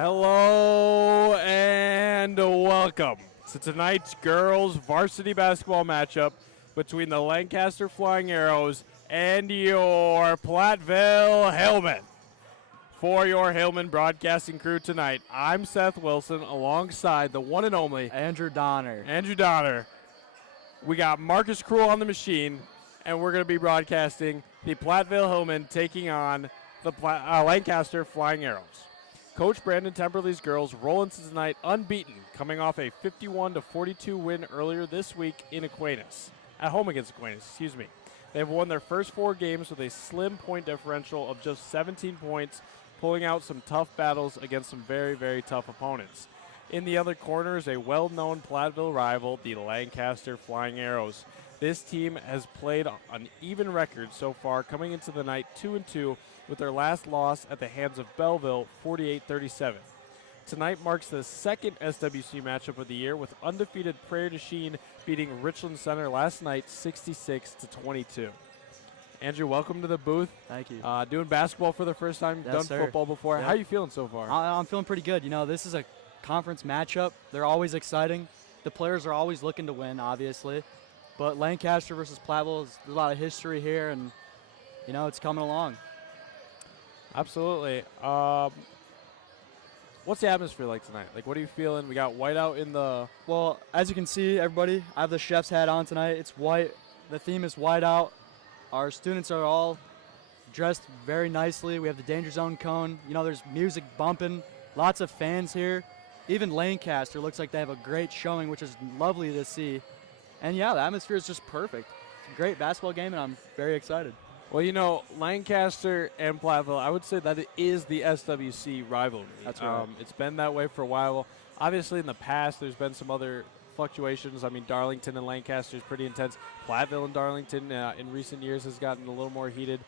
Hello and welcome to tonight's girls varsity basketball matchup between the Lancaster Flying Arrows and your Platteville Hillmen. For your Hillman broadcasting crew tonight, I'm Seth Wilson alongside the one and only Andrew Donner. We got Marcus Krull on the machine, and we're going to be broadcasting the Platteville Hillmen taking on the Lancaster Flying Arrows. Coach Brandon Temperley's girls roll into tonight unbeaten, coming off a 51-42 win earlier this week in Aquinas. At home against Aquinas, They've won their first 4 games with a slim point differential of just 17 points, pulling out some tough battles against some very, very tough opponents. In the other corner is a well-known Platteville rival, the Lancaster Flying Arrows. This team has played an even record so far, coming into the night 2-2 with their last loss at the hands of Belleville, 48-37. Tonight marks the second SWC matchup of the year, with undefeated Prairie du Chien beating Richland Center last night 66-22. Andrew, welcome to the booth. Thank you. Doing basketball for the first time. Yes, Done sir. football before. Yep. How are you feeling so far? I'm feeling pretty good. You know, this is a conference matchup. They're always exciting. The players are always looking to win, obviously. But Lancaster versus Platteville, there's a lot of history here, and, you know, it's coming along. Absolutely. What's the atmosphere like tonight? Like, what are you feeling? We got white out in the... Well, as you can see, everybody, I have the chef's hat on tonight. It's white. The theme is white out. Our students are all dressed very nicely. We have the danger zone cone. You know, there's music bumping. Lots of fans here. Even Lancaster looks like they have a great showing, which is lovely to see. And, yeah, the atmosphere is just perfect. It's a great basketball game, and I'm very excited. Well, you know, Lancaster and Platteville, I would say that it is the SWC rivalry. That's right. It's been that way for a while. Obviously, in the past, there's been some other fluctuations. I mean, Darlington and Lancaster is pretty intense. Platteville and Darlington in recent years has gotten a little more heated.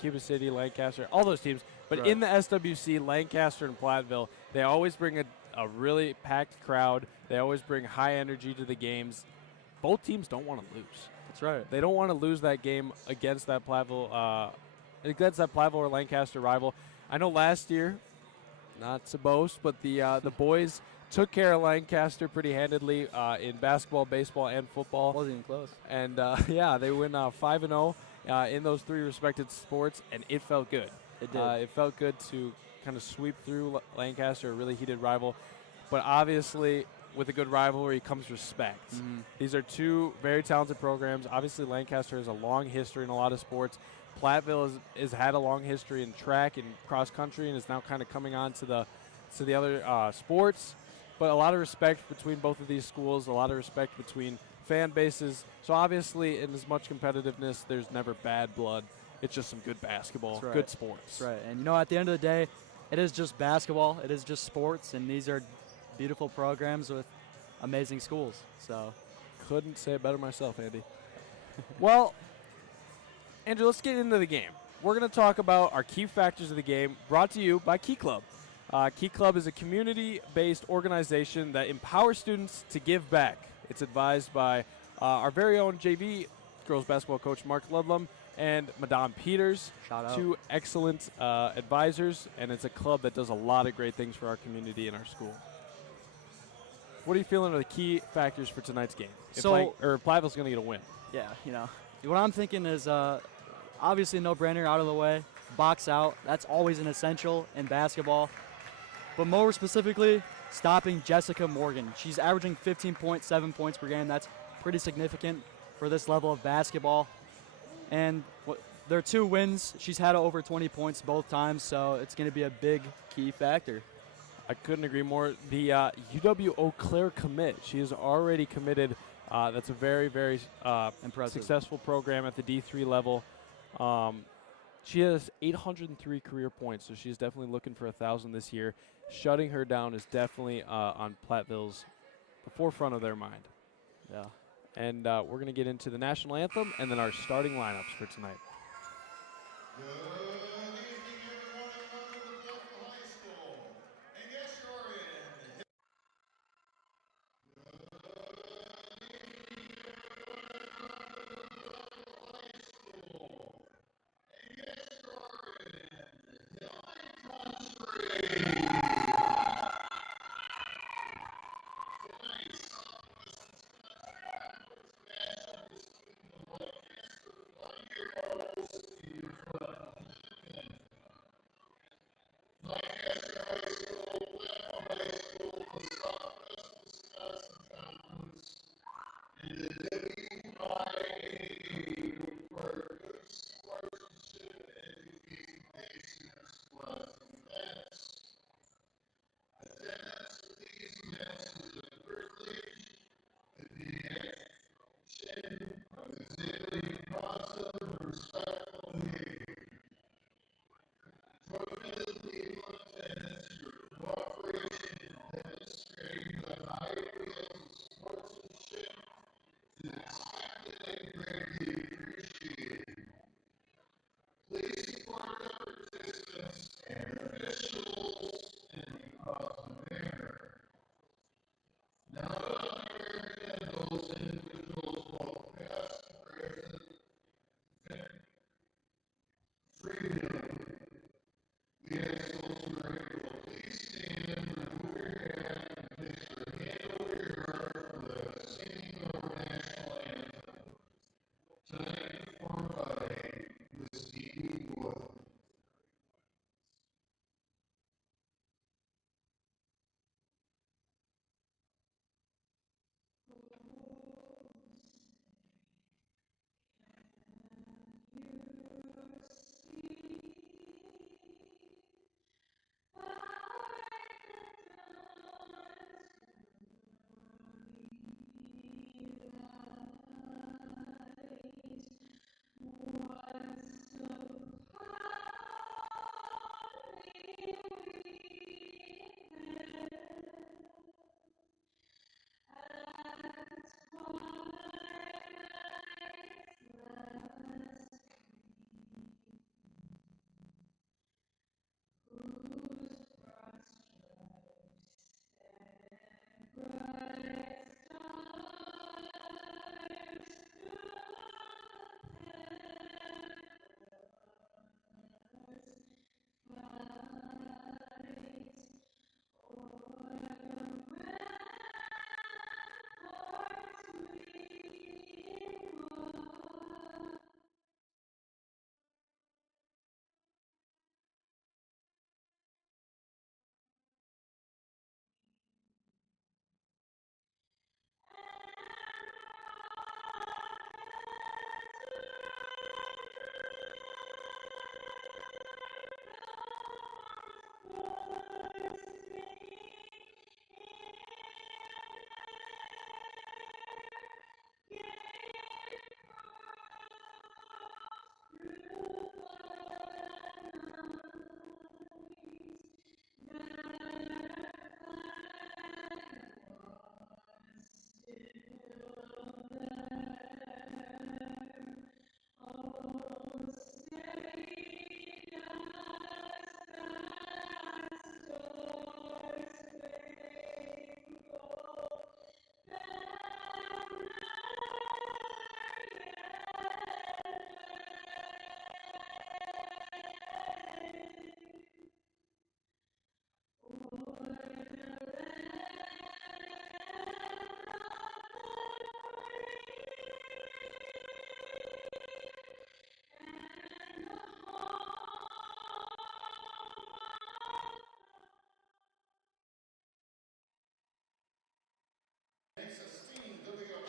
Cuba City, Lancaster, all those teams. But Right. in the SWC, Lancaster and Platteville, they always bring a really packed crowd. They always bring high energy to the games. Both teams don't want to lose. That's right. They don't want to lose that game against that Platteville or Lancaster rival. I know last year, not to boast, but the boys took care of Lancaster pretty handedly in basketball, baseball, and football. Wasn't even close. And yeah, they win 5-0 in those three respected sports, and it felt good. It did. It felt good to kind of sweep through Lancaster, a really heated rival. But obviously, with a good rivalry comes respect. Mhm. These are two very talented programs. Obviously, Lancaster has a long history in a lot of sports. Platteville has had a long history in track and cross country and is now kind of coming on to the other sports. But a lot of respect between both of these schools, a lot of respect between fan bases. So obviously, in as much competitiveness, there's never bad blood. It's just some good basketball, That's right. good sports. That's right. And, you know, at the end of the day, it is just basketball. It is just sports, and these are beautiful programs with amazing schools. So Couldn't say it better myself, Andy. Well, Andrew, let's get into the game. We're going to talk about our key factors of the game, brought to you by Key Club. Key Club is a community-based organization that empowers students to give back. It's advised by our very own JV girls basketball coach, Mark Ludlum, and Madame Peters. shout out. Two excellent advisors, and it's a club that does a lot of great things for our community and our school. What are you feeling are the key factors for tonight's game? Platteville's going to get a win. Yeah, you know, what I'm thinking is obviously no-brainer out of the way. Box out. That's always an essential in basketball. But more specifically, stopping Jessica Morgan. She's averaging 15.7 points per game. That's pretty significant for this level of basketball. And there are 2 wins. She's had over 20 points both times, so it's going to be a big key factor. I couldn't agree more. The UW Eau Claire commit, she is already committed. That's a very, very Impressive. successful program at the D3 level. She has 803 career points, so she's definitely looking for 1,000 this year. Shutting her down is definitely on Platteville's the forefront of their mind. Yeah. And we're going to get into the national anthem and then our starting lineups for tonight.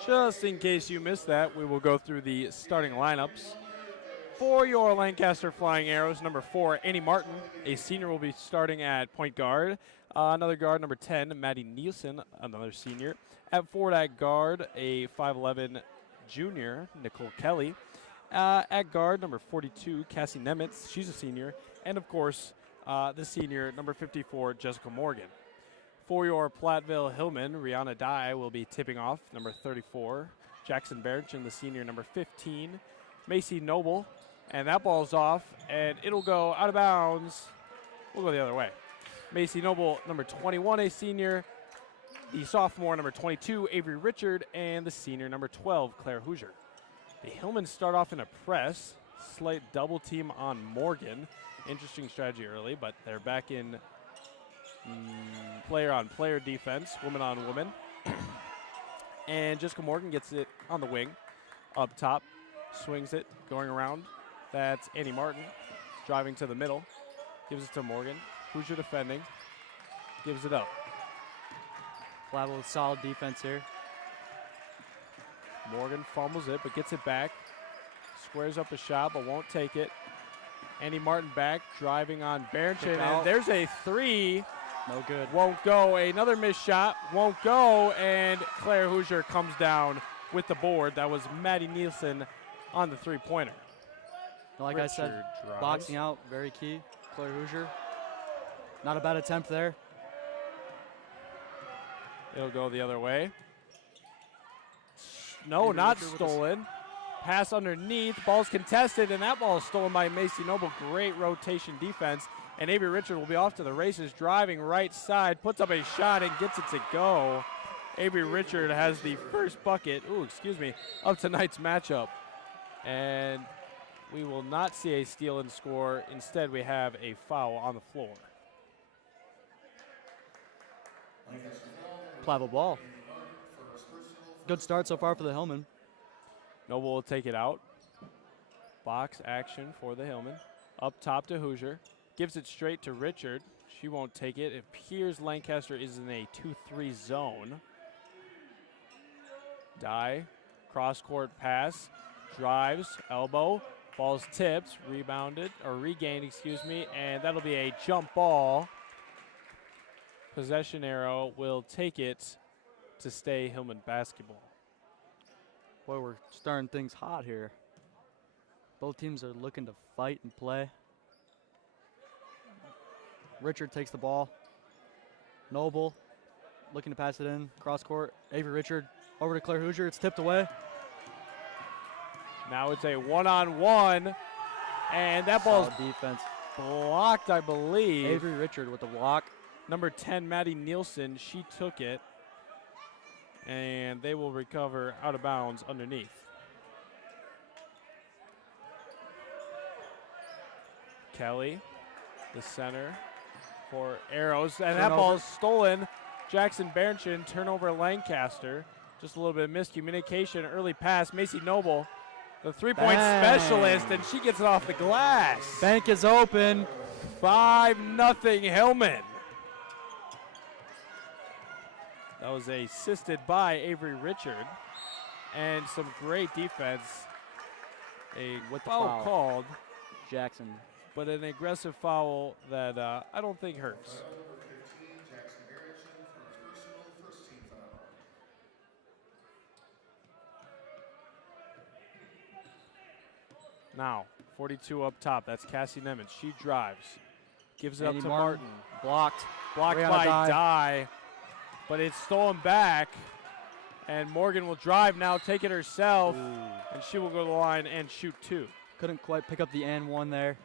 Just in case you missed that, we will go through the starting lineups. For your Lancaster Flying Arrows, number 4, Annie Martin, a senior, will be starting at point guard. Another guard, number 10, Maddie Nielsen, another senior. At forward at guard, a 5'11 junior, Nicole Kelly. At guard, number 42, Cassie Nemitz, she's a senior. And of course, the senior, number 54, Jessica Morgan. For your Platteville Hillman, Rihanna Dye will be tipping off, number 34. Jackson Berchin, the senior, number 15. Macy Noble, and that ball's off, and it'll go out of bounds. We'll go the other way. Macy Noble, number 21, a senior. The sophomore, number 22, Avery Richard, and the senior, number 12, Claire Hoosier. The Hillmen start off in a press, slight double team on Morgan. Interesting strategy early, but they're back in player-on-player defense, woman-on-woman. And Jessica Morgan gets it on the wing, up top, swings it, going around. That's Annie Martin, driving to the middle, gives it to Morgan. Hoosier defending, gives it up. Platteville with solid defense here. Morgan fumbles it, but gets it back. Squares up a shot, but won't take it. Annie Martin back, driving on Berchin, and there's a three. No good. Won't go. Another missed shot. Won't go. And Claire Hoosier comes down with the board. That was Maddie Nielsen on the three-pointer. Like Richard I said, drives. Boxing out, very key. Claire Hoosier. Not a bad attempt there. It'll go the other way. No, Maybe not Richard stolen. Pass underneath. Ball's contested, and that ball is stolen by Macy Noble. Great rotation defense. And Avery Richard will be off to the races, driving right side, puts up a shot and gets it to go. Avery Richard has the first bucket, of tonight's matchup. And we will not see a steal and score. Instead, we have a foul on the floor. Platteville ball. Good start so far for the Hillmen. Noble will take it out. Box action for the Hillmen. Up top to Hoosier. Gives it straight to Richard. She won't take it. It appears Lancaster is in a 2-3 zone. Dye, cross-court pass, drives, elbow, ball's tipped, regained, and that'll be a jump ball. Possession arrow will take it to stay Hillman basketball. Boy, we're starting things hot here. Both teams are looking to fight and play. Richard takes the ball. Noble looking to pass it in, cross court. Avery Richard over to Claire Hoosier. It's tipped away. Now it's a one-on-one, and that ball's defense blocked, I believe. Avery Richard with the block. Number 10, Maddie Nielsen, she took it, and they will recover out of bounds underneath. Kelly, the center for Arrows, and that ball is stolen. Jackson Berchin, turnover Lancaster. Just a little bit of miscommunication, early pass. Macy Noble, the three-point specialist, and she gets it off the glass. Bank is open. 5-0 Hillman. That was assisted by Avery Richard, and some great defense. With the foul called. Jackson. But an aggressive foul that I don't think hurts. Now, 42 up top. That's Cassie Nemitz. She drives. Gives it up to Martin. Blocked. Blocked by Dye. But it's stolen back. And Morgan will drive now, take it herself. And she will go to the line and shoot two. Couldn't quite pick up the and one there.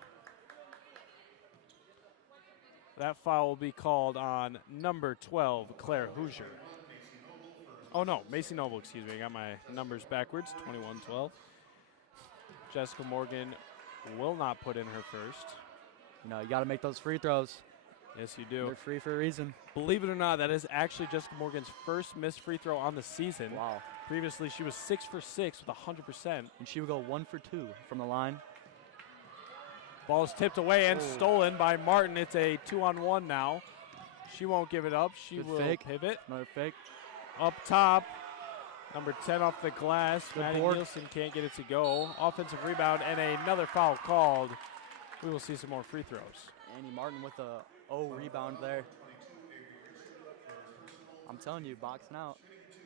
That foul will be called on number 12, Claire Hoosier. Oh, no, Macy Noble, excuse me. I got my numbers backwards, 21-12. Jessica Morgan will not put in her first. No, you got to make those free throws. Yes, you do. They're free for a reason. Believe it or not, that is actually Jessica Morgan's first missed free throw on the season. Wow. Previously, she was 6 for 6 with 100%. And she would go 1 for 2 from the line. Ball is tipped away and stolen by Martin. It's a 2-on-1 now. She won't give it up. She will pivot. Another fake. Up top. Number 10 off the glass. Good Maddie board. Nielsen can't get it to go. Offensive rebound and another foul called. We will see some more free throws. Andy Martin with a rebound there. I'm telling you, boxing out.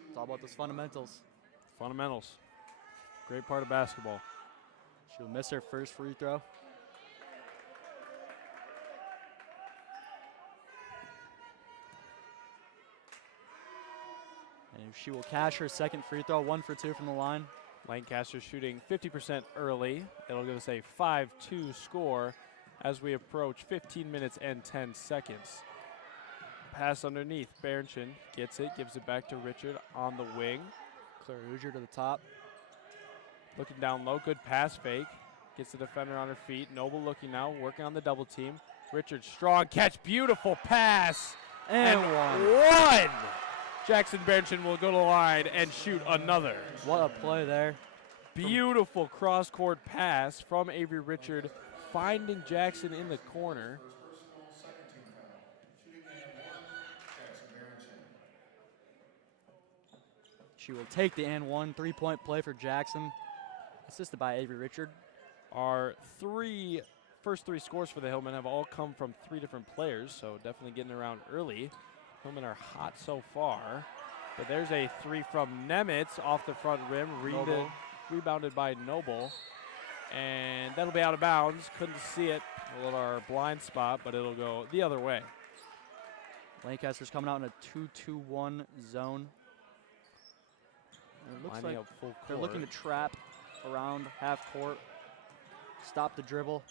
It's all about those fundamentals. Fundamentals. Great part of basketball. She'll miss her first free throw. And she will cash her second free throw, 1 for 2 from the line. Lancaster shooting 50% early. It'll give us a 5-2 score as we approach 15 minutes and 10 seconds. Pass underneath. Berenchin gets it, gives it back to Richard on the wing. Claire Hoosier to the top. Looking down low, good pass fake. Gets the defender on her feet. Noble looking now, working on the double team. Richard strong catch, beautiful pass. And one. Jackson Berenchin will go to the line and shoot another. What a play there. Beautiful cross-court pass from Avery Richard, finding Jackson in the corner. She will take the and one 3-point play for Jackson, assisted by Avery Richard. Our first three scores for the Hillmen have all come from 3 different players, so definitely getting around early. Hillmen are hot so far, but there's a 3 from Nemitz off the front rim, rebounded by Noble, and that'll be out of bounds. Couldn't see it, a little our blind spot, but it'll go the other way. Lancaster's coming out in a 2-2-1 zone. And it looks Lining like up full they're court. looking to trap around half court, stop the dribble.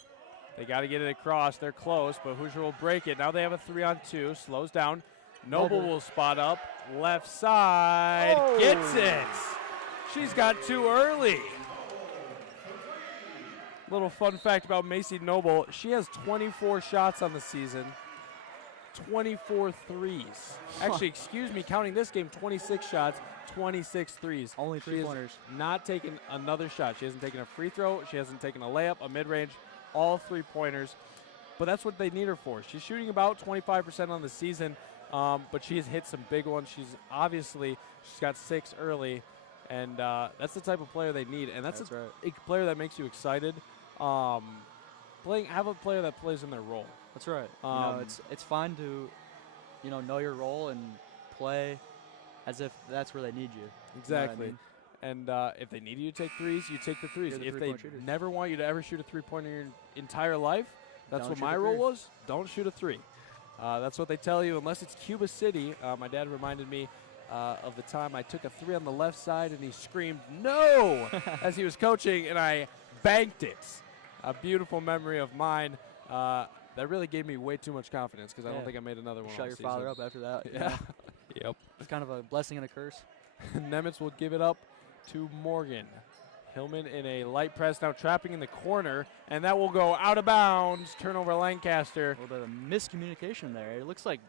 They got to get it across. They're close, but Hoosier will break it. Now they have a 3-on-2. Slows down. Noble will spot up. Left side. Oh. Gets it. She's got 2 early. Little fun fact about Macy Noble. She has 24 shots on the season. 24 threes. Actually, excuse me, counting this game, 26 shots, 26 threes. Only She has 3-pointers. not taken another shot. She hasn't taken a free throw. She hasn't taken a layup, a mid-range, all 3-pointers. But that's what they need her for. She's shooting about 25% on the season, but she has hit some big ones. She's got 6 early, and that's the type of player they need. And that's right. a player that makes you excited. Have a player that plays in their role. That's right. It's fine to, know your role and play as if that's where they need you. Exactly. You know what I mean? And if they need you to take threes, you take the threes. You're the If they three-point shooters. never want you to ever shoot a three-pointer in your entire life, that's Don't what shoot my a rule three. was. Don't shoot a 3. That's what they tell you, unless it's Cuba City. My dad reminded me of the time I took a 3 on the left side, and he screamed, "No!" as he was coaching, and I banked it. A beautiful memory of mine. That really gave me way too much confidence because I don't think I made another one. Shut all your season. father up after that. Yeah. Yep. It's kind of a blessing and a curse. Nemitz will give it up to Morgan. Hillman in a light press, now trapping in the corner, and that will go out of bounds. Turnover Lancaster. A little bit of miscommunication there. It looks like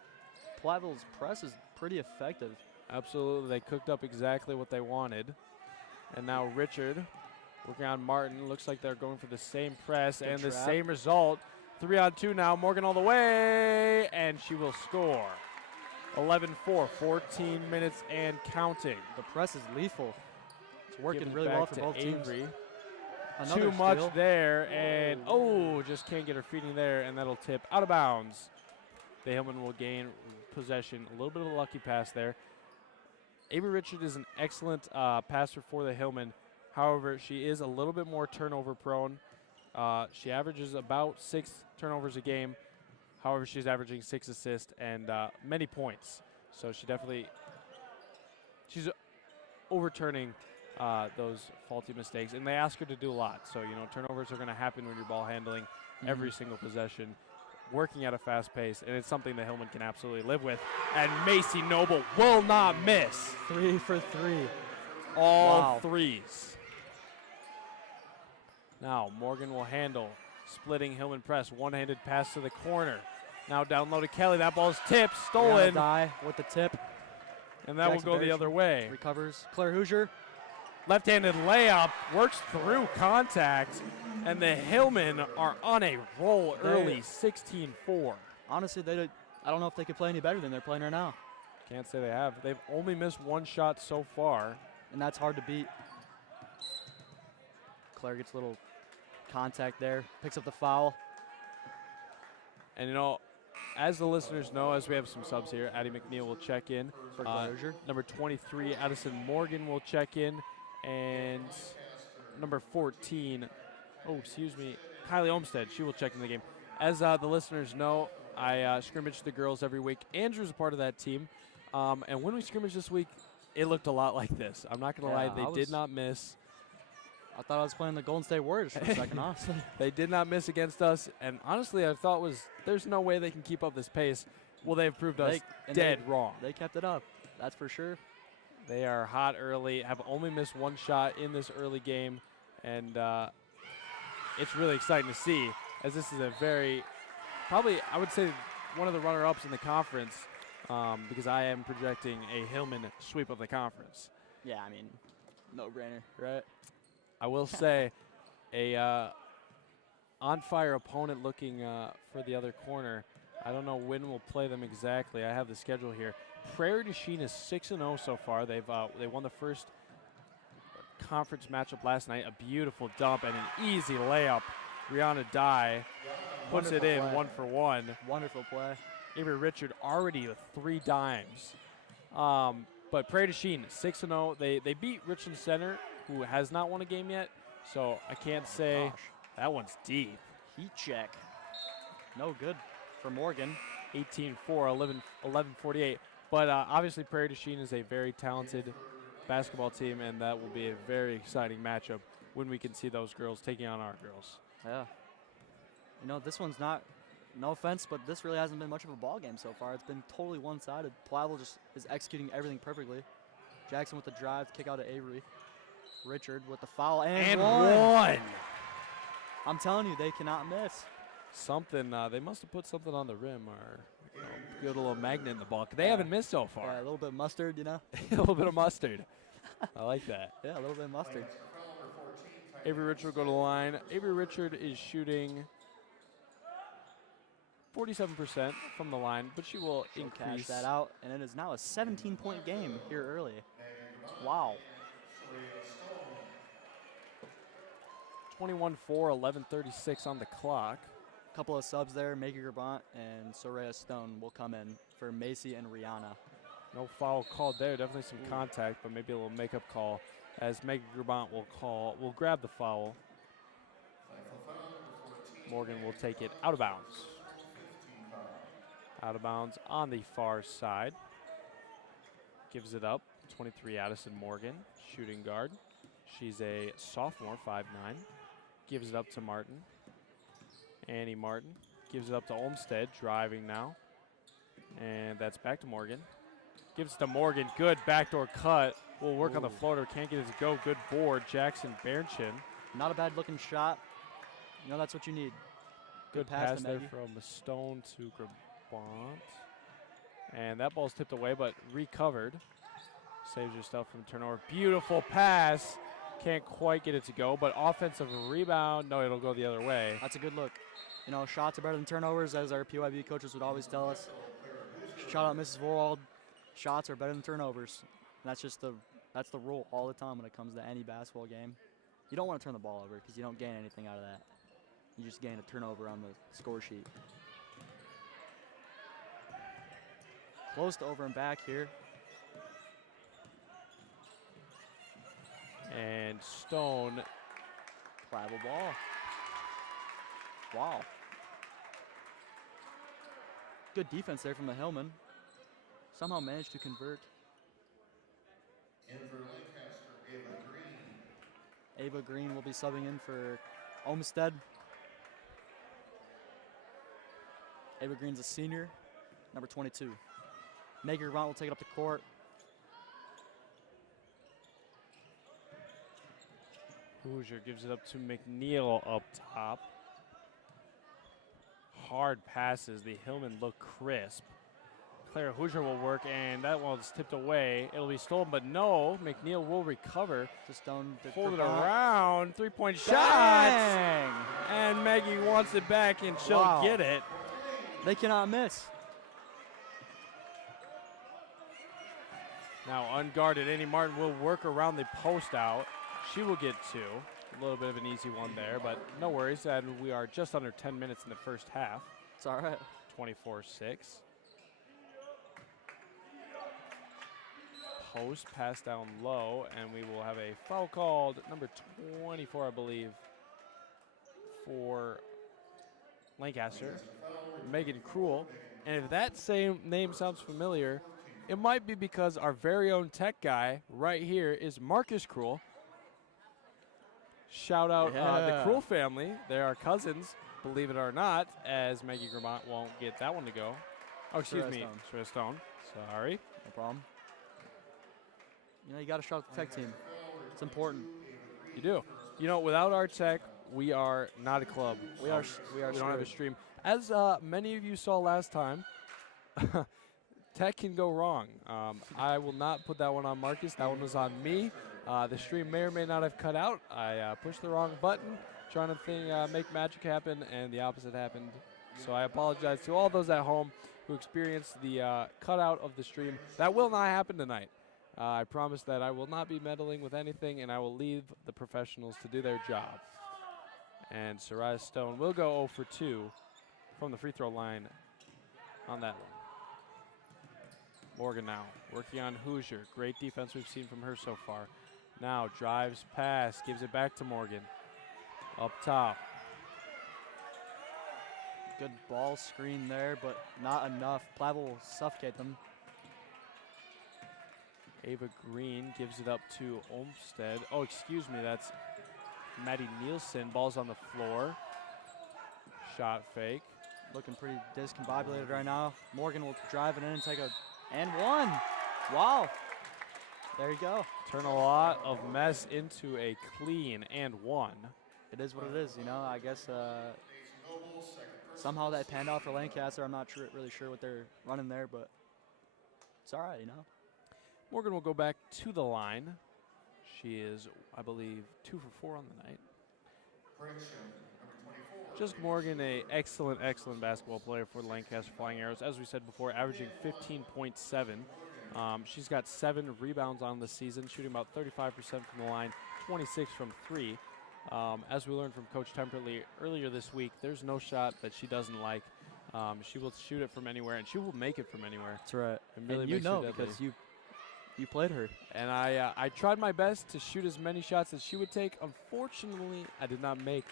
Platteville's press is pretty effective. Absolutely, they cooked up exactly what they wanted. And now Richard working on Martin. Looks like they're going for the same press Good and the trap. same result. 3-on-2 now. Morgan all the way, and she will score. 11-4, 14 minutes and counting. The press is lethal. It's working Gives it really back well for to both teams. Avery. Another Too much steal. there, and just can't get her feet in there, and that'll tip out of bounds. The Hillman will gain possession. A little bit of a lucky pass there. Avery Richard is an excellent passer for the Hillman. However, she is a little bit more turnover prone. She averages about 6 turnovers a game. However, she's averaging 6 assists and many points. So she's overturning those faulty mistakes, and they ask her to do a lot. So, turnovers are going to happen when you're ball handling every single possession, working at a fast pace, and it's something that Hillman can absolutely live with. And Macy Noble will not miss. 3 for 3. All threes. Now Morgan will handle, splitting Hillman press, one-handed pass to the corner. Now down low to Kelly. That ball's tipped, stolen, Die with the tip. and that Jackson will go the Berenchin other way. Recovers. Claire Hoosier. Left-handed layup, works through contact, and the Hillmen are on a roll early, 16-4. Honestly, I don't know if they could play any better than they're playing right now. Can't say they have. They've only missed 1 shot so far. and that's hard to beat. Claire gets a little contact there, picks up the foul. And, you know, as the listeners know, as we have some subs here, Addie McNeil will check in. For Closure. Number 23, Addison Morgan will check in. And number 14, Kylie Olmstead, she will check in the game. As the listeners know, I scrimmage the girls every week. Andrew's a part of that team. And when we scrimmaged this week, it looked a lot like this. I'm not going to lie, they did not miss. I thought I was playing the Golden State Warriors for a second, honestly. They did not miss against us. And honestly, I thought there's no way they can keep up this pace. Well, they've proved us dead wrong. They kept it up, that's for sure. They are hot early, have only missed one shot in this early game. And it's really exciting to see, as this is a probably, I would say, one of the runner-ups in the conference, because I am projecting a Hillman sweep of the conference. Yeah, I mean, no-brainer, right? I will say a on-fire opponent looking for the other corner. I don't know when we'll play them exactly. I have the schedule here. Prairie du Chien is 6-0 so far. They won the first conference matchup last night. A beautiful dump and an easy layup. Rihanna Dye puts it in, 1 for 1. Wonderful play. Avery Richard already with 3 dimes. But Prairie du Chien, 6-0. They beat Richland Center, who has not won a game yet. So I can't say that one's deep. Heat check. No good for Morgan. 18-4, 11-48. But obviously Prairie du Chien is a very talented basketball team, and that will be a very exciting matchup when we can see those girls taking on our girls. Yeah. You know, this one's not, no offense, but this really hasn't been much of a ball game so far. It's been totally one-sided. Platteville just is executing everything perfectly. Jackson with the drive to kick out to Avery. Richard with the foul and one. I'm telling you, they cannot miss. Something, they must have put something on the rim or good little magnet in the ball. They haven't missed so far. Yeah, a little bit of mustard, you know. A little bit of mustard. I like that. Yeah, a little bit of mustard. Avery Richard will go to the line. Avery Richard is shooting 47% from the line, but she will increase. Cash that out, and it is now a 17-point game here early. Wow. 21-4, 11:36 on the clock. Couple of subs there. Maggie Grabant and Soraya Stone will come in for Macy and Rihanna. No foul called there. Definitely some contact, but maybe a little makeup call as Maggie Grabant will grab the foul. Morgan will take it out of bounds. Out of bounds on the far side. Gives it up. 23, Addison Morgan, shooting guard. She's a sophomore, 5'9". Gives it up to Martin. Annie Martin gives it up to Olmstead, driving now. And that's back to Morgan. Gives it to Morgan. Good backdoor cut. Will work on the floater. Can't get it to go. Good board. Jackson Bernchin. Not a bad looking shot. You know, that's what you need. Good pass there from Stone to Grabant. And that ball's tipped away, but recovered. Saves yourself from turnover. Beautiful pass. Can't quite get it to go, but offensive rebound. No, it'll go the other way. That's a good look. You know, shots are better than turnovers, as our PYB coaches would always tell us. Shout out Mrs. Vorwald. Shots are better than turnovers. And that's just that's the rule all the time when it comes to any basketball game. You don't want to turn the ball over because you don't gain anything out of that. You just gain a turnover on the score sheet. Close to over and back here. And Stone. Platteville ball. Wow. Good defense there from the Hillman. Somehow managed to convert. Ava Green will be subbing in for Olmstead. Ava Green's a senior, number 22. Maggie Grabant will take it up the court. Hoosier gives it up to McNeil up top. Hard passes. The Hillman look crisp. Claire Hoosier will work, and that one's tipped away. It'll be stolen, but no. McNeil will recover. Just down. Fold it around. Three-point shot. And Maggie wants it back, and she'll get it. They cannot miss. Now unguarded, Annie Martin will work around the post out. She will get 2. A little bit of an easy one there, but no worries. And we are just under 10 minutes in the first half. It's all right. 24-6. Post pass down low, and we will have a foul called, number 24, I believe, for Lancaster, Megan Cruel. And if that same name sounds familiar, it might be because our very own tech guy right here is Marcus Cruel. Shout out the Cruel family. They are cousins, believe it or not, as Maggie Gramont won't get that one to go. Oh, excuse me, Shreya Stone. Sorry. No problem. You know, you got to shout out the tech team. It's important. You do. You know, without our tech, we are not a club. We don't have a stream. As many of you saw last time, tech can go wrong. I will not put that one on Marcus. That one was on me. The stream may or may not have cut out. I pushed the wrong button, trying to make magic happen, and the opposite happened. So I apologize to all those at home who experienced the cutout of the stream. That will not happen tonight. I promise that I will not be meddling with anything, and I will leave the professionals to do their job. And Shreya Stone will go 0 for 2 from the free throw line on that one. Morgan now working on Hoosier. Great defense we've seen from her so far. Now drives pass, gives it back to Morgan. Up top. Good ball screen there, but not enough. Platteville will suffocate them. Ava Green gives it up to Olmstead. Oh, excuse me, that's Maddie Nielsen. Ball's on the floor. Shot fake. Looking pretty discombobulated right now. Morgan will drive it in and take a and one. Wow. There you go. Turn a lot of mess into a clean and one. It is what it is, you know. I guess somehow that panned out for Lancaster. I'm not really sure what they're running there, but it's all right, you know. Morgan will go back to the line. She is, I believe, 2 for 4 on the night. Just Morgan, a excellent basketball player for the Lancaster Flying Arrows. As we said before, averaging 15.7. She's got 7 rebounds on the season, shooting about 35% from the line, 26 from 3. As we learned from Coach Temperley earlier this week, there's no shot that she doesn't like. She will shoot it from anywhere, and she will make it from anywhere. That's right. It really and you makes know her deadly. because you played her. And I tried my best to shoot as many shots as she would take. Unfortunately, I did not make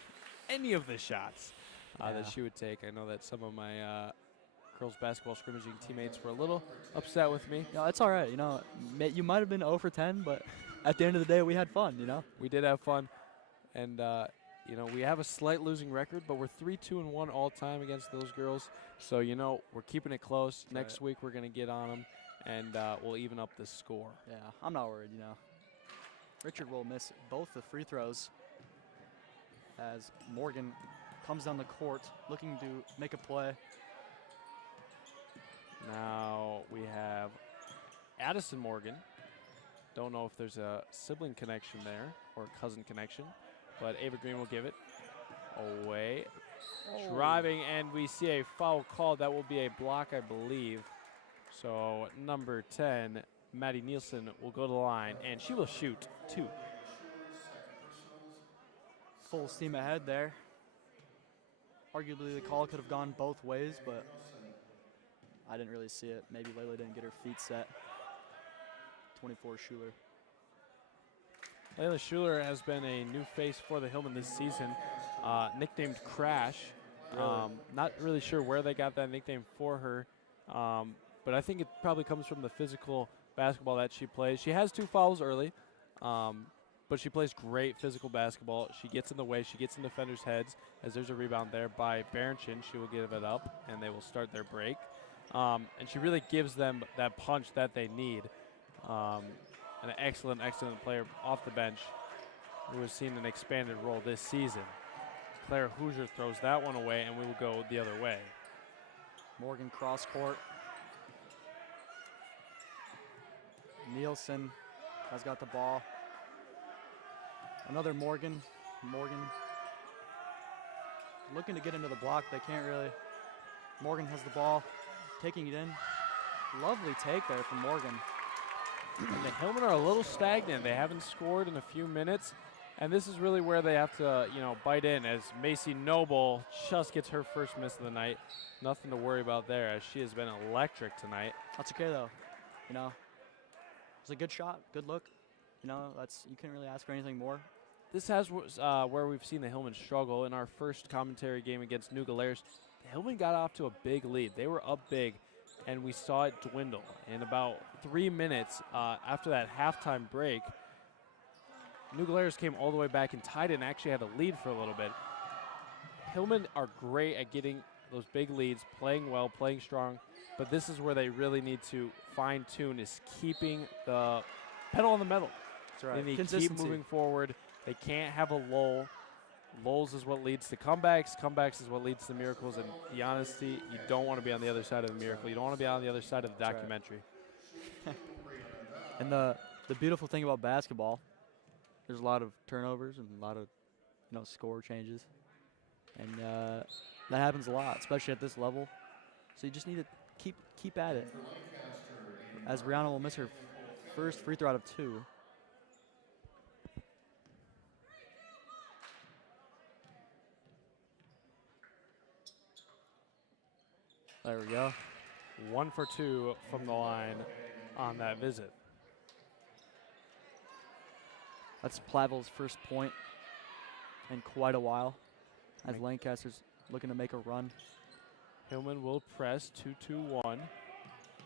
any of the shots that she would take. I know that some of my girls basketball scrimmaging teammates were a little upset with me. No, it's all right. You know, you might have been 0 for 10, but at the end of the day, we had fun, you know? We did have fun. And, you know, we have a slight losing record, but we're 3-2-1 all time against those girls. So, you know, we're keeping it close. That's Next week, we're going to get on them, and we'll even up the score. Yeah, I'm not worried, you know. Richard will miss both the free throws as Morgan comes down the court looking to make a play. Now we have Addison Morgan. Don't know if there's a sibling connection there or a cousin connection, but Ava Green will give it away. Oh. Driving, and we see a foul called. That will be a block, I believe. So number 10, Maddie Nielsen, will go to the line, and she will shoot 2. Full steam ahead there. Arguably, the call could have gone both ways, but I didn't really see it. Maybe Layla didn't get her feet set. 24 Schuler. Layla Schuler has been a new face for the Hillman this season, nicknamed Crash. Really? Not really sure where they got that nickname for her, but I think it probably comes from the physical basketball that she plays. She has 2 fouls early, but she plays great physical basketball. She gets in the way. She gets in defenders' heads. As there's a rebound there by Berenchin, she will give it up, and they will start their break. And she really gives them that punch that they need. An excellent player off the bench who has seen an expanded role this season. Claire Hoosier throws that one away, and we will go the other way. Morgan cross court. Nielsen has got the ball. Another Morgan. Morgan looking to get into the block. They can't really. Morgan has the ball, taking it in. Lovely take there from Morgan. And the Hillmen are a little stagnant. They haven't scored in a few minutes. And this is really where they have to, bite in as Macy Noble just gets her first miss of the night. Nothing to worry about there as she has been electric tonight. That's okay, though. It's a good shot, good look. You couldn't really ask for anything more. This has where we've seen the Hillmen struggle. In our first commentary game against New Glarus, the Hillmen got off to a big lead. They were up big, and we saw it dwindle. In about 3 minutes after that halftime break, New Glarus came all the way back and tied it and actually had a lead for a little bit. Hillmen are great at getting those big leads, playing well, playing strong, but this is where they really need to fine-tune is keeping the pedal on the metal. That's right. They need to keep moving forward. They can't have a lull. Lulls is what leads to comebacks. Comebacks is what leads to miracles. And the honesty, you don't want to be on the other side of the miracle. You don't want to be on the other side of the documentary. Right. And the beautiful thing about basketball, there's a lot of turnovers and a lot of score changes, and that happens a lot, especially at this level. So you just need to keep at it. As Brianna will miss her first free throw out of 2. There we go. 1 for 2 from the line on that visit. That's Platteville's first point in quite a while, as Lancaster's looking to make a run. Hillman will press 2-2-1.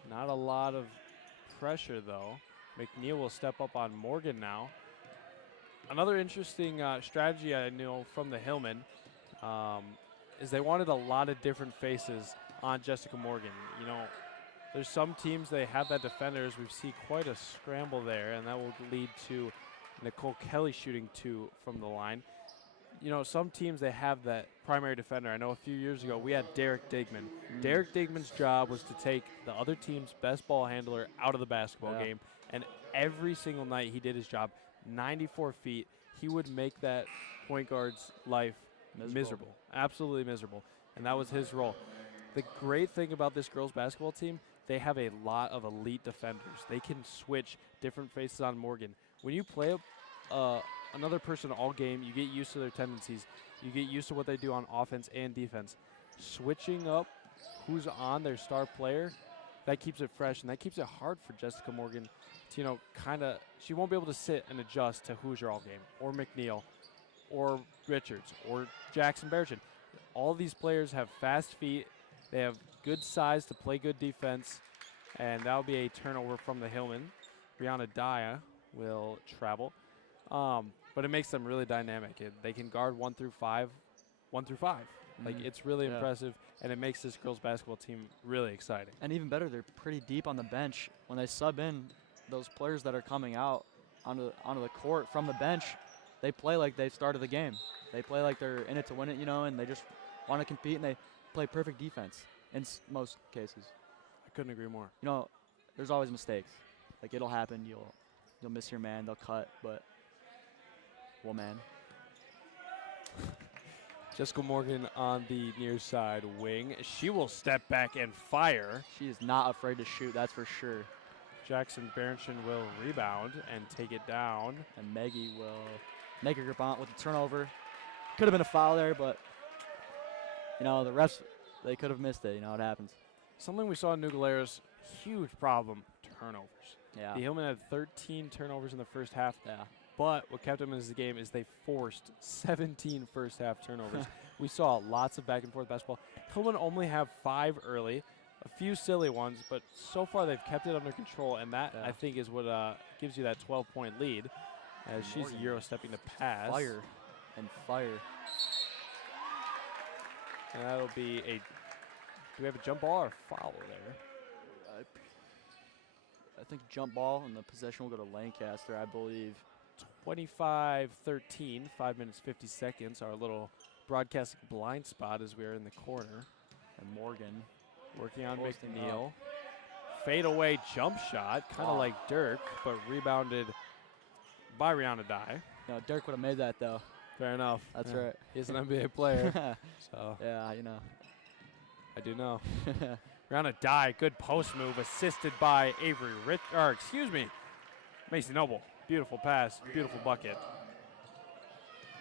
Not a lot of pressure, though. McNeil will step up on Morgan now. Another interesting strategy I know from the Hillmen is they wanted a lot of different faces on Jessica Morgan. There's some teams they have that defenders. We see quite a scramble there, and that will lead to Nicole Kelly shooting 2 from the line. Some teams, they have that primary defender. I know a few years ago we had Derek Digman. Derek Digman's job was to take the other team's best ball handler out of the basketball game, and every single night he did his job. 94 feet. He would make that point guard's life miserable. Absolutely miserable, and that was his role. The great thing about this girls' basketball team, they have a lot of elite defenders. They can switch different faces on Morgan. When you play another person all game, you get used to their tendencies. You get used to what they do on offense and defense. Switching up who's on their star player, that keeps it fresh, and that keeps it hard for Jessica Morgan to, she won't be able to sit and adjust to Hoosier all game, or McNeil, or Richards, or Jackson Berchin. All these players have fast feet. They have good size to play good defense, and that'll be a turnover from the Hillmen. Brianna Daya will travel. But it makes them really dynamic. They can guard 1 through 5. Like, it's really impressive, and it makes this girls' basketball team really exciting. And even better, they're pretty deep on the bench. When they sub in those players that are coming out onto the court from the bench, they play like they started the game. They play like they're in it to win it, and they just want to compete, and they play perfect defense in most cases. I couldn't agree more. There's always mistakes. Like, it'll happen. You'll miss your man. They'll cut, but man. Jessica Morgan on the near side wing. She will step back and fire. She is not afraid to shoot, that's for sure. Jackson Bernchin will rebound and take it down. And Maggie will make a grip on with the turnover. Could have been a foul there, but the refs, they could have missed it. It happens. Something we saw in New Glarus, huge problem, turnovers. Yeah. The Hillmen had 13 turnovers in the first half. Yeah. But what kept them in the game is they forced 17 first half turnovers. We saw lots of back and forth basketball. Hillmen only have 5 early, a few silly ones, but so far they've kept it under control, and that I think is what gives you that 12-point lead as she's Euro stepping to pass. Fire and fire. And that'll be do we have a jump ball or a foul there? I think jump ball, and the possession will go to Lancaster, I believe. 25-13, 5 minutes, 50 seconds. Our little broadcasting blind spot as we are in the corner. And Morgan working on McNeil. Fade away jump shot, kind of like Dirk, but rebounded by Rihanna Dye. Dirk would have made that, though. Fair enough. That's right. He's an NBA player. So yeah, I do know. Rihanna Dye, good post move, assisted by Macy Noble, beautiful pass, beautiful bucket.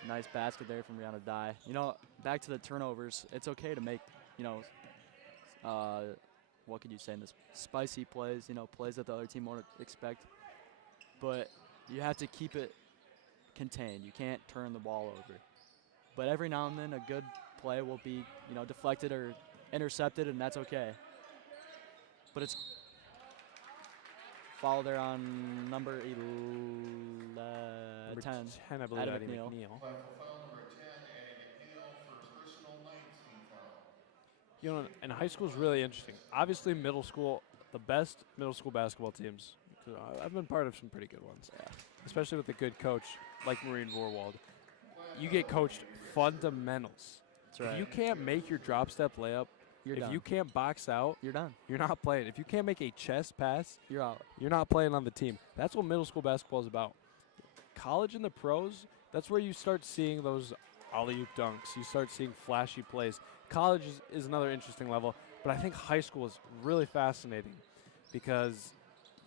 Nice basket there from Rihanna Dye. You know, back to the turnovers. It's okay to make, you know, what could you say in this? Spicy plays, you know, plays that the other team won't expect. But you have to keep it contained. You can't turn the ball over. But every now and then a good play will be, you know, deflected or intercepted, and that's okay. But it's foul there on number 10. 10, I believe, Addie Addie McNeil. McNeil. Foul number 10, Addie McNeil, first personal 19 foul. You know, and high school is really interesting. Obviously, middle school, the best middle school basketball teams. I've been part of some pretty good ones, especially with a good coach like Maureen Vorwald. You get coached fundamentals. That's right. If you can't make your drop step layup, You're if done. you can't box out, You're done. you're not playing. If you can't make a chest pass, You're out. you're not playing on the team. That's what middle school basketball is about. College and the pros, that's where you start seeing those alley-oop dunks. You start seeing flashy plays. College is another interesting level, but I think high school is really fascinating because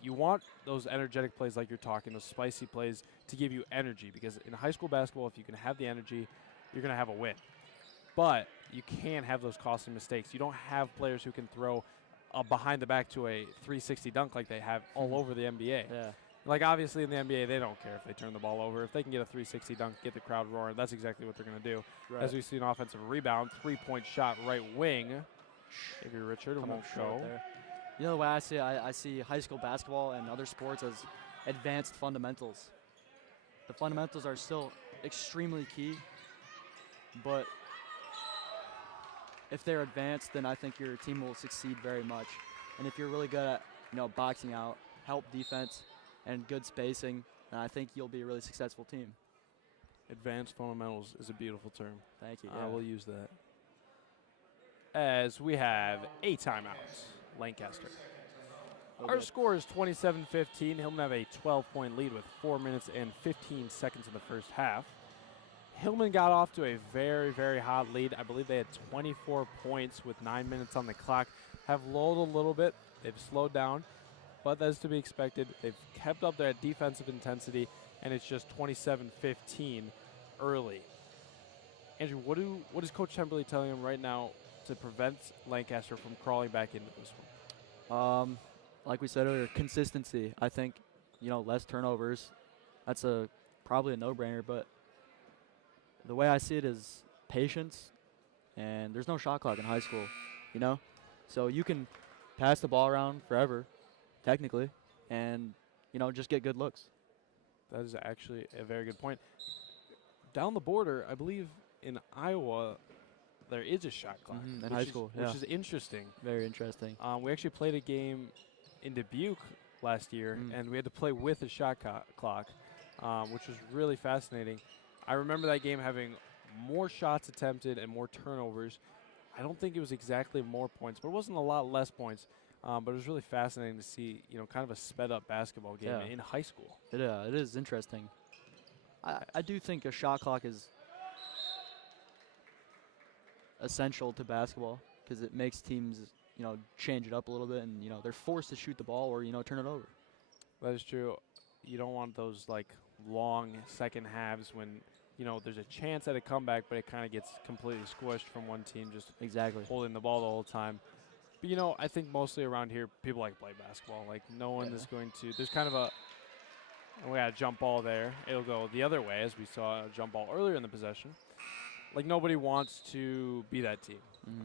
you want those energetic plays like you're talking, those spicy plays to give you energy, because in high school basketball, if you can have the energy, you're going to have a win. But you can't have those costly mistakes. You don't have players who can throw a behind the back to a 360 dunk like they have all over the NBA. Yeah. Like, obviously, in the NBA, they don't care if they turn the ball over. If they can get a 360 dunk, get the crowd roaring, that's exactly what they're going to do. Right. As we see an offensive rebound, three-point shot right wing. Avery Richard Come won't up short show. there. You know the way I see high school basketball and other sports as advanced fundamentals. The fundamentals are still extremely key, but if they're advanced, then I think your team will succeed very much. And if you're really good at, you know, boxing out, help defense, and good spacing, then I think you'll be a really successful team. Advanced fundamentals is a beautiful term. Thank you. I will use that. As we have 8 timeouts, Lancaster. Our score is 27-15. Hillman have a 12-point lead with 4 minutes and 15 seconds in the first half. Hillman got off to a very, very hot lead. I believe they had 24 points with 9 minutes on the clock. Have lulled a little bit. They've slowed down, but that's to be expected. They've kept up their defensive intensity, and it's just 27-15 early. Andrew, what is Coach Temperley telling him right now to prevent Lancaster from crawling back into this one? Like we said earlier, consistency. I think, you know, less turnovers. That's probably a no-brainer, but the way I see it is patience, and there's no shot clock in high school, you know? So you can pass the ball around forever, technically, and, you know, just get good looks. That is actually a very good point. Down the border, I believe in Iowa, there is a shot clock In high school, which is interesting. Very interesting. We actually played a game in Dubuque last year, and we had to play with a shot clock, which was really fascinating. I remember that game having more shots attempted and more turnovers. I don't think it was exactly more points, but it wasn't a lot less points. But it was really fascinating to see, you know, kind of a sped-up basketball game in high school. It is interesting. I do think a shot clock is essential to basketball because it makes teams, you know, change it up a little bit, and, you know, they're forced to shoot the ball or, you know, turn it over. That is true. You don't want those, like, long second halves when, you know, there's a chance at a comeback, but it kind of gets completely squished from one team just holding the ball the whole time. But, you know, I think mostly around here, people like to play basketball. Like, no one is going to – there's kind of we got a jump ball there. It'll go the other way, as we saw a jump ball earlier in the possession. Like, nobody wants to be that team.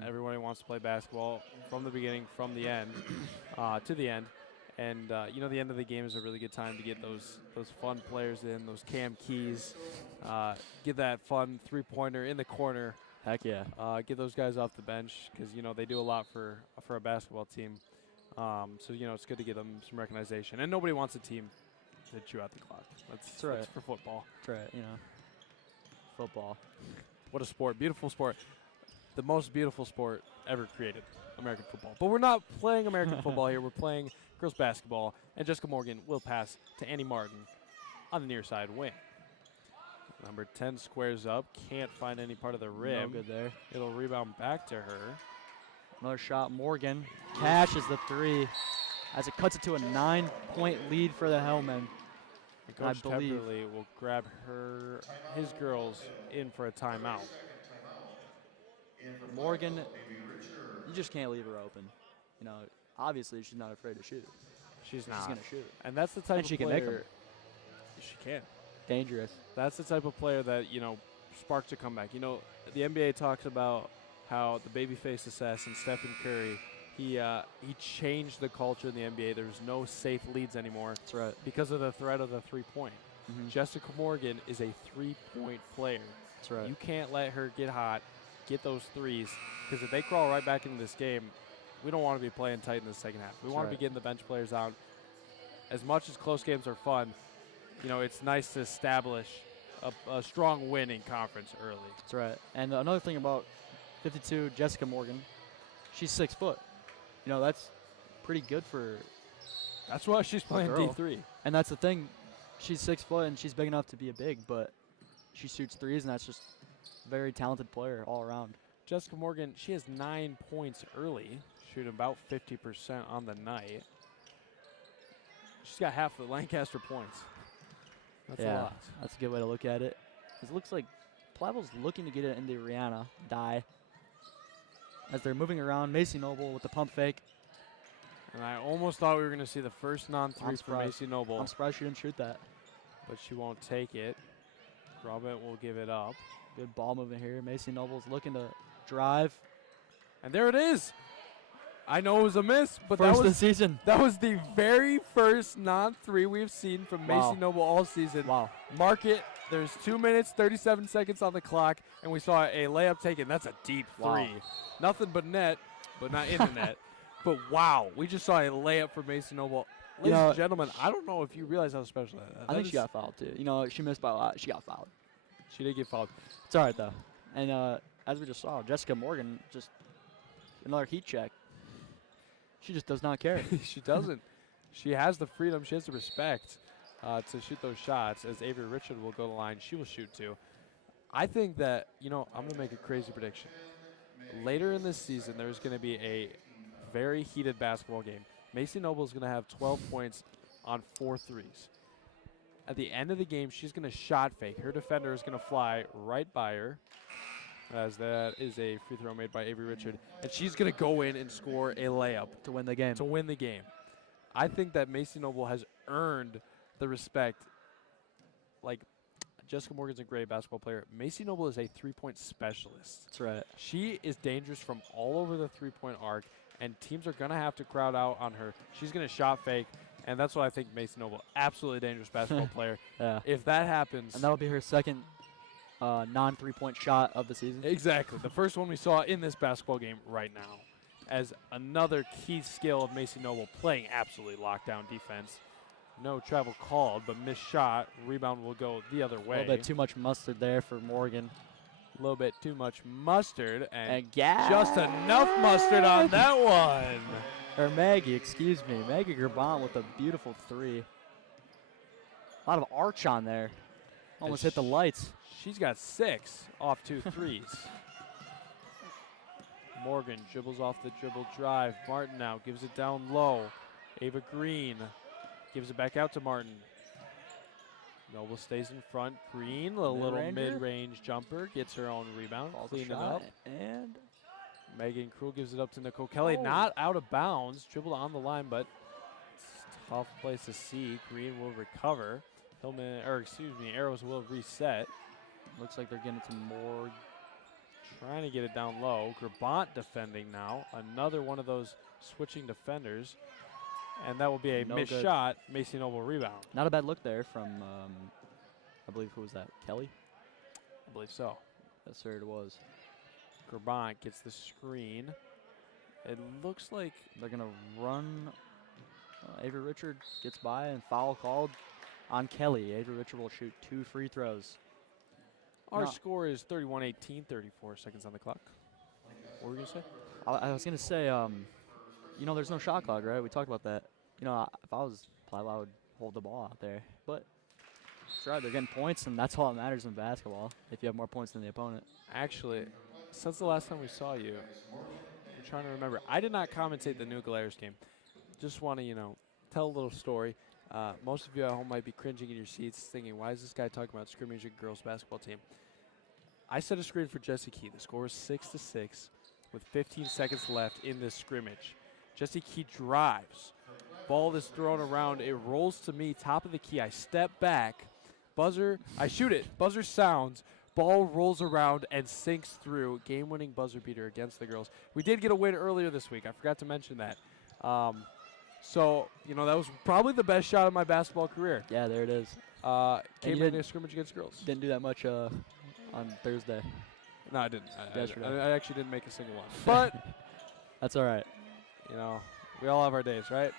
Everybody wants to play basketball from the beginning, from the end, to the end. And, you know, the end of the game is a really good time to get those fun players in, those Cam Keys, get that fun three-pointer in the corner. Heck yeah. Get those guys off the bench because, you know, they do a lot for a basketball team. So, you know, it's good to get them some recognition. And nobody wants a team to chew out the clock. That's right. That's for football. That's right, you know. Football. What a sport. Beautiful sport. The most beautiful sport ever created, American football. But we're not playing American football here. We're playing girls basketball. And Jessica Morgan will pass to Annie Martin on the near side wing. Number 10 squares up. Can't find any part of the rim. No good there. It'll rebound back to her. Another shot. Morgan cashes the three as it cuts it to a 9-point lead for the Hellmen. And And I Coach believe- Temperley will grab his girls in for a timeout. Morgan, you just can't leave her open. You know, obviously she's not afraid to shoot. She's She's not. going to shoot. And that's the type And of she can player. make 'em. She can. Dangerous. That's the type of player that, you know, sparks a comeback. You know, the NBA talks about how the babyface assassin Stephen Curry, he changed the culture in the NBA. There's no safe leads anymore That's right. because of the threat of the three-point. Jessica Morgan is a three-point player. That's right. You can't let her get hot, get those threes, because if they crawl right back into this game, we don't want to be playing tight in the second half. We That's want to right. be getting the bench players out. As much as close games are fun, you know, it's nice to establish a strong win in conference early. That's right. And another thing about 52, Jessica Morgan, she's 6 foot. You know, that's pretty good for. That's why she's playing girl. D3. And that's the thing. She's 6 foot and she's big enough to be a big, but she shoots threes, and that's just a very talented player all around. Jessica Morgan, she has 9 points early, shooting about 50% on the night. She's got half the Lancaster points. That's a lot. That's a good way to look at it. It looks like Platteville's looking to get it into Rihanna, die. As they're moving around, Macy Noble with the pump fake. And I almost thought we were going to see the first non-3 I'm for surprised. Macy Noble, I'm surprised she didn't shoot that. but she won't take it. Robert will give it up. Good ball movement here. Macy Noble's looking to drive. And there it is. I know it was a miss, but First that of the was season. the very first non-3 we've seen from Wow. Macy Noble all season. Wow. Mark it. There's 2 minutes, 37 seconds on the clock, and we saw a layup taken. That's a deep Wow. three. Nothing but net, but not in the net. But wow, we just saw a layup for Macy Noble. You Ladies know, and gentlemen, I don't know if you realize how special that is. I think she got fouled too. You know, she missed by a lot. She got fouled. She did get fouled. It's all right though. And as we just saw, Jessica Morgan just another heat check. She just does not care. She doesn't. She has the freedom. She has the respect to shoot those shots. As Avery Richard will go to the line, she will shoot too. I think that, you know, I'm going to make a crazy prediction. Later in this season, there's going to be a very heated basketball game. Macy Noble is going to have 12 points on 4 threes. At the end of the game, she's going to shot fake. Her defender is going to fly right by her, as that is a free throw made by Avery Richard. And she's going to go in and score a layup to win the game. to win the game. I think that Macy Noble has earned the respect. Like, Jessica Morgan's a great basketball player. Macy Noble is a three-point specialist. That's right. She is dangerous from all over the three-point arc, and teams are going to have to crowd out on her. She's going to shot fake, and that's what I think Macy Noble, absolutely dangerous basketball player. Yeah. If that happens. And that'll be her second non-3-point shot of the season. Exactly. The first one we saw in this basketball game right now, as another key skill of Macy Noble, playing absolutely lockdown defense. No travel called, but missed shot. Rebound will go the other way. A little bit too much mustard there for Morgan. A little bit too much mustard, and And just enough mustard on that one. Or Maggie, excuse me. Maggie Gerbon with a beautiful three. A lot of arch on there. Almost hit the lights. She's got 6 off 2 threes. Morgan dribbles off the dribble drive. Martin now gives it down low. Ava Green gives it back out to Martin. Noble stays in front. Green, a little Mid-ranger. mid-range jumper, gets her own rebound, Calls the clean it shot, up. and Megan Krul gives it up to Nicole Kelly. Oh. Not out of bounds. Dribbled on the line, but it's a tough place to see. Green will recover. Arrows will reset. looks like they're getting some more. Trying to get it down low. Grabant defending now. Another one of those switching defenders. And that will be a No missed good. shot. Macy Noble rebound. Not a bad look there from, I believe, who was that? Kelly? I believe so. Yes, sir, it was. Grabant gets the screen. It looks like They're going to run. Avery Richard gets by and foul called on Kelly. Avery Richard will shoot 2 free throws. our No. score is 31-18, 34 seconds on the clock. What were you going to say? I was going to say, you know, there's no shot clock, right? We talked about that. You know, if I was Platteville, I would hold the ball out there. But that's right, they're getting points, and that's all that matters in basketball, if you have more points than the opponent. Actually, since the last time we saw you, I'm trying to remember. I did not commentate the New Galeras game. Just want to, tell a little story. Most of you at home might be cringing in your seats thinking, why is this guy talking about scrimmaging girls basketball team? I set a screen for Jesse Key. The score was 6-6 with 15 seconds left in this scrimmage. Jesse Key drives. Ball is thrown around. It rolls to me, top of the key. I step back. Buzzer, I shoot it. Buzzer sounds. Ball rolls around and sinks through. Game-winning buzzer beater against the girls. We did get a win earlier this week. I forgot to mention that. So, that was probably the best shot of my basketball career. Yeah, there it is. Came in a scrimmage against girls. Didn't do that much on Thursday. No, I didn't. Yesterday. I actually didn't make a single one. But, that's all right. we all have our days, right?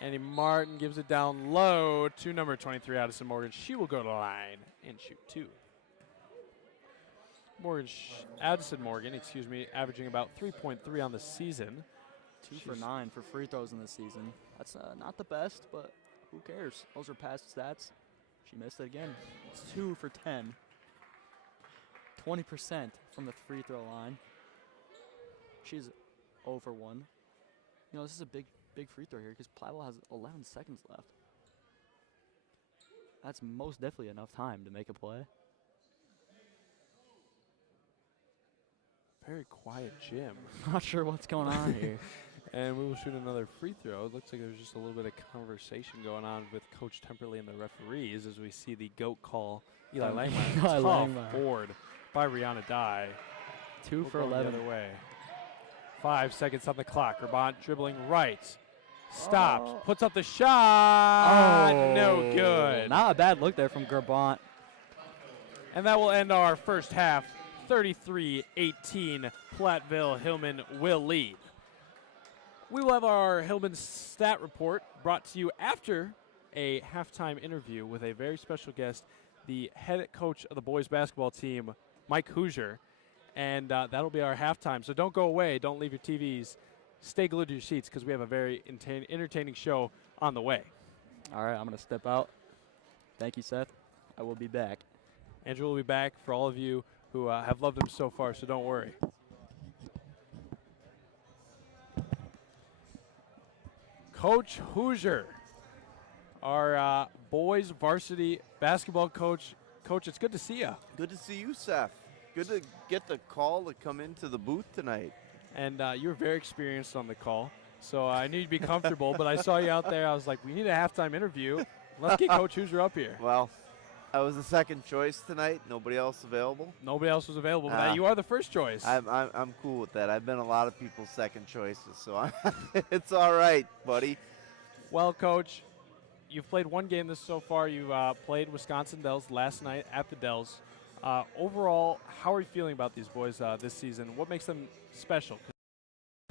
Annie Martin gives it down low to number 23, Addison Morgan. She will go to the line and shoot 2. Addison Morgan, averaging about 3.3 on the season. 2 for 9 for free throws in this season. That's not the best, but who cares? Those are past stats. She missed it again. It's 2 for 10. 20% from the free throw line. She's 0 for 1. This is a big free throw here because Platteville has 11 seconds left. That's most definitely enough time to make a play. Very quiet gym. Not sure what's going on here. And we will shoot another free throw. It looks like there's just a little bit of conversation going on with Coach Temperley and the referees as we see the GOAT call. Eli Langman. Tough board by Rihanna Dye. 2 for 11. The other way. 5 seconds on the clock. Grabant dribbling right. Stops. Puts up the shot. No good. Not a bad look there from Grabant. And that will end our first half. 33-18. Platteville Hillman will lead. We will have our Hillman stat report brought to you after a halftime interview with a very special guest, the head coach of the boys basketball team, Mike Hoosier. And that'll be our halftime. So don't go away. Don't leave your TVs. Stay glued to your seats because we have a very entertaining show on the way. All right, I'm going to step out. Thank you, Seth. I will be back. Andrew will be back for all of you who have loved him so far, so don't worry. Coach Hoosier, our boys varsity basketball coach. Coach, it's good to see you. Good to see you, Seth. Good to get the call to come into the booth tonight. And you were very experienced on the call, so I knew you'd be comfortable. But I saw you out there. I was like, we need a halftime interview. Let's get Coach Hoosier up here. Well, I was the second choice tonight. Nobody else available. Nobody else was available, but you are the first choice. I'm cool with that. I've been a lot of people's second choices, so it's all right, buddy. Well, Coach, you've played one game so far. You played Wisconsin Dells last night at the Dells. Overall, how are you feeling about these boys this season? What makes them special?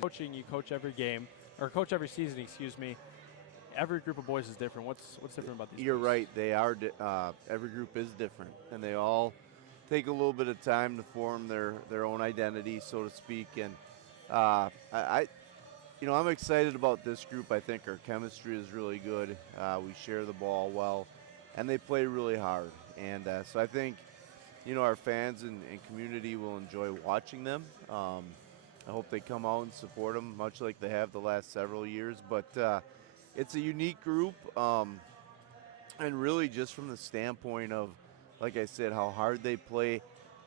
Coaching, you coach every game, or coach every season, excuse me. Every group of boys is different. What's different about these You're boys? right. They are. Every group is different, and they all take a little bit of time to form their own identity, so to speak. And I'm excited about this group. I think our chemistry is really good. We share the ball well, and they play really hard. And so I think, our fans and community will enjoy watching them. I hope they come out and support them, much like they have the last several years. But it's a unique group, and really just from the standpoint of, like I said, how hard they play.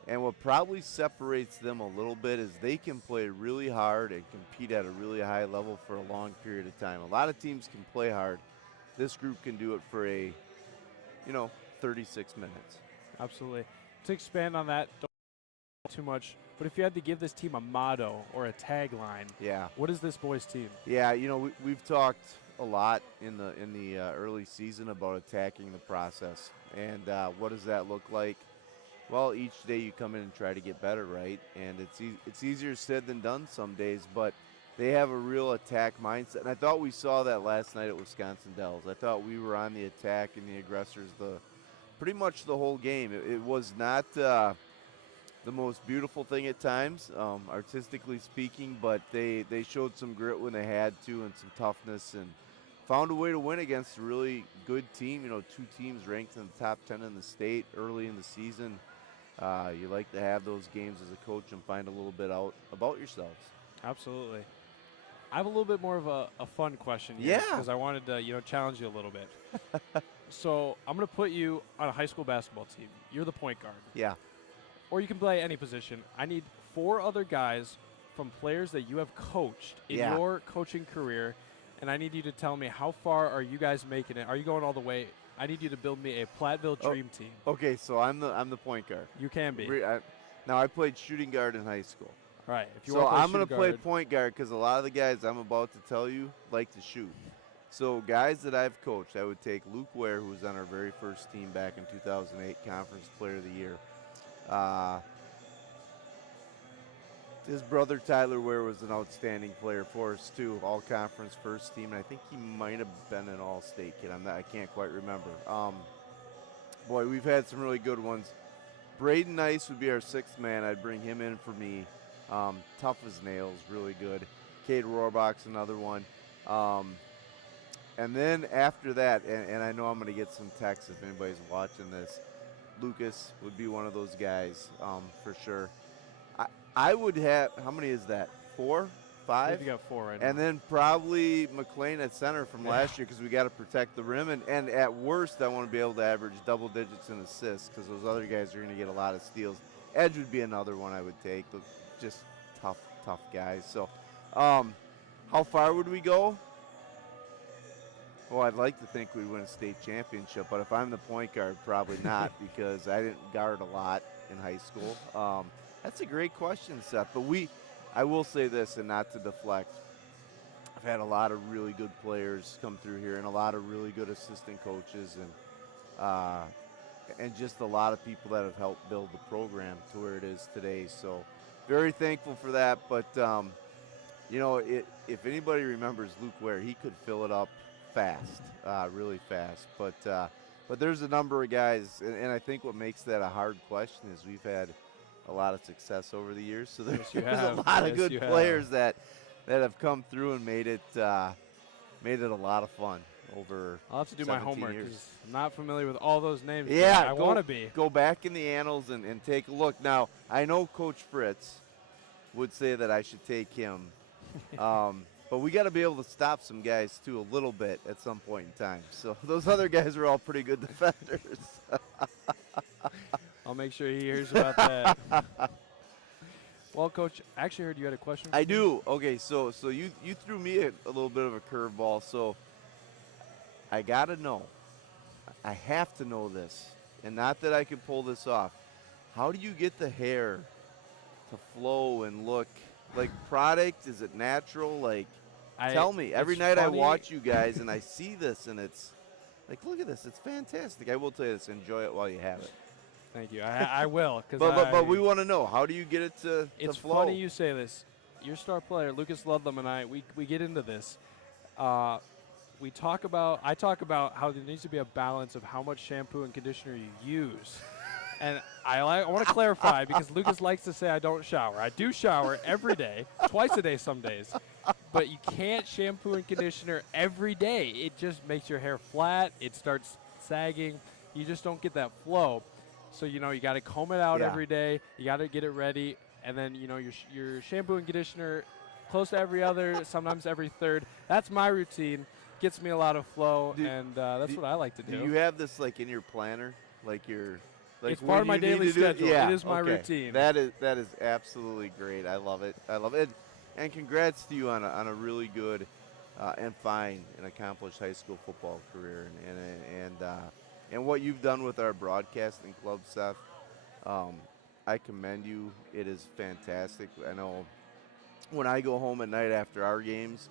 And what probably separates them a little bit is they can play really hard and compete at a really high level for a long period of time. A lot of teams can play hard. This group can do it for 36 minutes. Absolutely. To expand on that, don't too much, but if you had to give this team a motto or a tagline, what is this boys' team? Yeah, we've talked a lot in the early season about attacking the process, and what does that look like? Well, each day you come in and try to get better, right? And it's easier said than done some days, but they have a real attack mindset. And I thought we saw that last night at Wisconsin Dells. I thought we were on the attack and the aggressors pretty much the whole game. It was not the most beautiful thing at times, artistically speaking, but they showed some grit when they had to and some toughness and found a way to win against a really good team. 2 teams ranked in the top 10 in the state early in the season. You like to have those games as a coach and find a little bit out about yourselves. Absolutely. I have a little bit more of a fun question here. Yeah. Because I wanted to, challenge you a little bit. So I'm going to put you on a high school basketball team. You're the point guard. Yeah. Or you can play any position. I need 4 other guys from players that you have coached in Yeah. your coaching career, and I need you to tell me how far are you guys making it? Are you going all the way? I need you to build me a Platteville dream team. Okay, so I'm the point guard. You can be. Now I played shooting guard in high school. All right. If you So want to I'm going to play point guard because a lot of the guys I'm about to tell you like to shoot. So guys that I've coached, I would take Luke Ware, who was on our very first team back in 2008, Conference Player of the Year. His brother Tyler Ware was an outstanding player for us too, all conference first team, and I think he might have been an all-state kid. I can't quite remember. Boy, we've had some really good ones. Braden Nice would be our 6th man. I'd bring him in for me. Tough as nails, really good. Cade Rohrbach's another one. And then after that, and I know I'm going to get some texts if anybody's watching this, Lucas would be one of those guys for sure. I would have, how many is that? 4? 5? You got 4 right now. And then probably McLean at center from last year because we got to protect the rim. And at worst, I want to be able to average double digits in assists because those other guys are going to get a lot of steals. Edge would be another one I would take. Just tough guys. So how far would we go? Well, I'd like to think we'd win a state championship, but if I'm the point guard, probably not because I didn't guard a lot in high school. That's a great question, Seth. But I will say this, and not to deflect, I've had a lot of really good players come through here and a lot of really good assistant coaches and just a lot of people that have helped build the program to where it is today. So very thankful for that. But, if anybody remembers Luke Ware, he could fill it up fast, really fast. But there's a number of guys, and I think what makes that a hard question is we've had a lot of success over the years. So there's a lot of good players that have come through and made it a lot of fun over. I'll have to do my homework years. because I'm not familiar with all those names. Yeah, I want to be. Go back in the annals and take a look. Now, I know Coach Fritz would say that I should take him. But we got to be able to stop some guys, too, a little bit at some point in time. So those other guys are all pretty good defenders. I'll make sure he hears about that. Well, Coach, I actually heard you had a question. I do. Okay, so you threw me a little bit of a curveball. So I got to know. I have to know this. And not that I can pull this off. How do you get the hair to flow and look like product? Is it natural? Tell me. Every night I watch you guys and I see this and it's like, look at this. It's fantastic. I will tell you this. Enjoy it while you have it. Thank you. I will. But we want to know. How do you get it to It's flow? funny you say this. Your star player, Lucas Ludlam, and I, we get into this. I talk about how there needs to be a balance of how much shampoo and conditioner you use. And I want to clarify because Lucas likes to say I don't shower. I do shower every day, twice a day some days. But you can't shampoo and conditioner every day. It just makes your hair flat. It starts sagging. You just don't get that flow. So, you got to comb it out every day. You got to get it ready. And then, your shampoo and conditioner close to every other, sometimes every third. That's my routine. Gets me a lot of flow, and that's what I like to do. Do you have this, in your planner? It's part of my daily schedule. Yeah, it is my okay. routine. That is absolutely great. I love it. And congrats to you on a really good and fine and accomplished high school football career. And what you've done with our broadcasting club, Seth, I commend you. It is fantastic. I know when I go home at night after our games,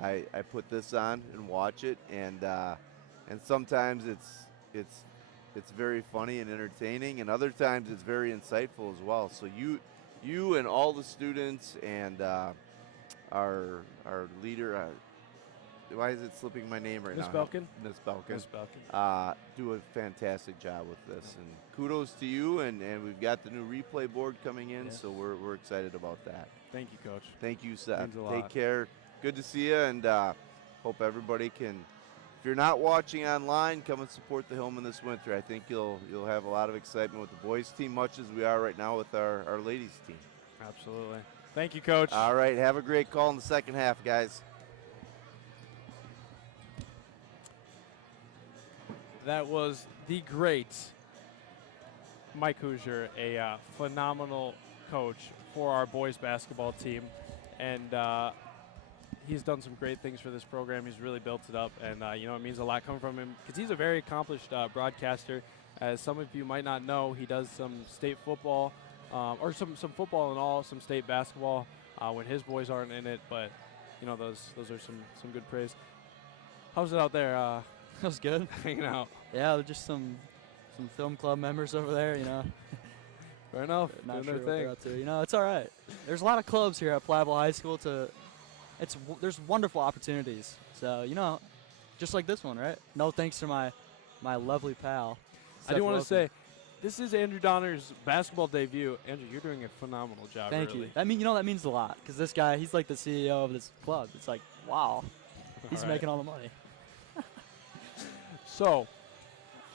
I put this on and watch it, and sometimes it's very funny and entertaining, and other times it's very insightful as well. So you and all the students and our leader. Why is it slipping my name right Miss now? Belkin? Miss Belkin. Miss Belkin. Do a fantastic job with this, and kudos to you. And we've got the new replay board coming in, so we're excited about that. Thank you, Coach. Thank you, Seth. Means a lot. Take care. Good to see you, and hope everybody can. If you're not watching online, come and support the Hillman this winter. I think you'll have a lot of excitement with the boys team, much as we are right now with our ladies team. Absolutely. Thank you, Coach. All right, have a great call in the second half, guys. That was the great Mike Hoosier, a phenomenal coach for our boys basketball team. And he's done some great things for this program. He's really built it up. And, it means a lot coming from him because he's a very accomplished broadcaster. As some of you might not know, he does some state football, or some football and all, some state basketball when his boys aren't in it. But, those are some good praise. How's it out there? That was good. Hanging out. Yeah, just some film club members over there, Fair enough. Not Doing sure their what they're thing. up to. It's all right. There's a lot of clubs here at Platteville High School. There's wonderful opportunities. So, just like this one, right? No thanks to my lovely pal. I do want to say, this is Andrew Donner's basketball debut. Andrew, you're doing a phenomenal job. Thank early. you. That means a lot because this guy, he's like the CEO of this club. It's like, wow, he's right. making all the money. So,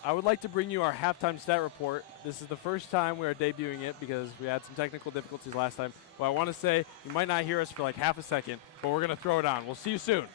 I would like to bring you our halftime stat report. This is the first time we are debuting it because we had some technical difficulties last time. Well, I want to say you might not hear us for like half a second, but we're going to throw it on. We'll see you soon.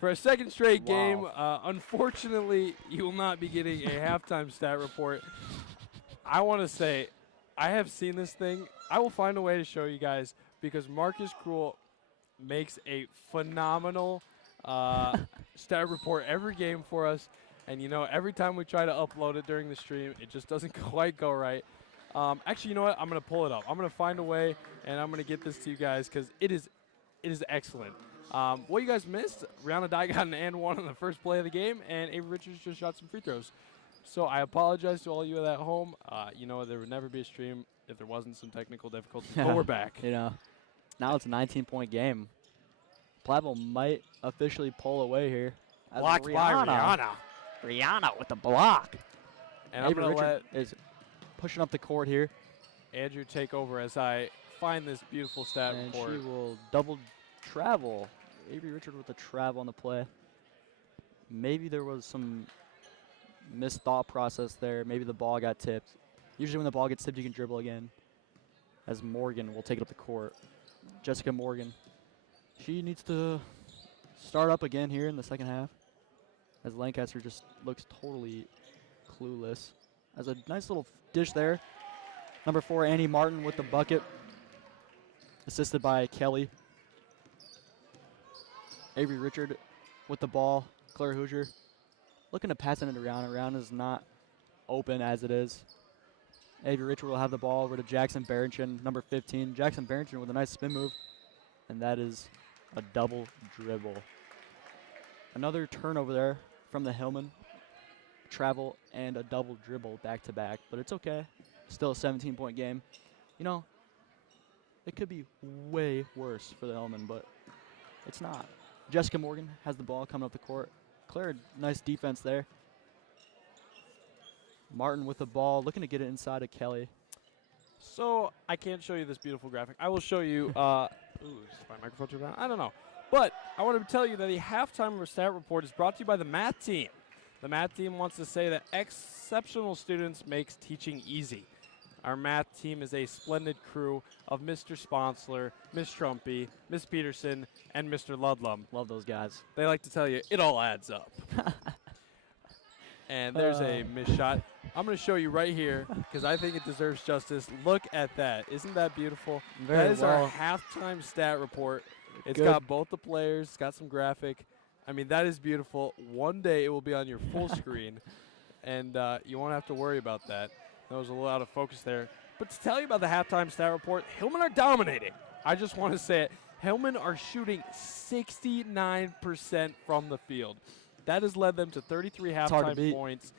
For a second straight game, unfortunately, you will not be getting a halftime stat report. I want to say, I have seen this thing. I will find a way to show you guys because Marcus Krull makes a phenomenal stat report every game for us. And, every time we try to upload it during the stream, it just doesn't quite go right. Actually, you know what? I'm going to pull it up. I'm going to find a way, and I'm going to get this to you guys because it is excellent. What you guys missed, Rihanna Dye got an and one on the first play of the game, and Avery Richards just shot some free throws. So I apologize to all you at home. There would never be a stream if there wasn't some technical difficulties, but we're back. Now it's a 19-point game. Platteville might officially pull away here. Blocked by Rihanna. Rihanna with the block. And I'm going to let is pushing up the court here. Andrew take over as I find this beautiful stat And report. she will double travel. Avery Richard with the travel on the play. Maybe there was some missed thought process there. Maybe the ball got tipped. Usually when the ball gets tipped, you can dribble again. As Morgan will take it up the court. Jessica Morgan. She needs to start up again here in the second half, as Lancaster just looks totally clueless. Has a nice little dish there. Number 4, Annie Martin with the bucket, assisted by Kelly. Avery Richard with the ball. Claire Hoosier looking to pass it around. Around is not open as it is. Avery Richard will have the ball over to Jackson Barrington, number 15. Jackson Barrington with a nice spin move, and that is a double dribble. Another turnover there from the Hillman. Travel and a double dribble back to back, but it's okay. Still a 17-point game. You know, it could be way worse for the Hillman, but it's not. Jessica Morgan has the ball coming up the court. Claire, nice defense there. Martin with the ball, looking to get it inside of Kelly. So I can't show you this beautiful graphic. I will show you. Ooh, is my microphone turned on? I don't know. But I want to tell you that the halftime stat report is brought to you by the math team. The math team wants to say that exceptional students makes teaching easy. Our math team is a splendid crew of Mr. Sponsler, Miss Trumpy, Miss Peterson, and Mr. Ludlum. Love those guys. They like to tell you it all adds up. And there's a missed shot. I'm going to show you right here because I think it deserves justice. Look at that. Isn't that beautiful? Very that is well. our halftime stat report. It's Good. got both the players. It's got some graphic. I mean, that is beautiful. One day it will be on your full screen, and you won't have to worry about that. That was a little out of focus there. But to tell you about the halftime stat report, Hillman are dominating. I just want to say it. Hillman are shooting 69% from the field. That has led them to 33 halftime points.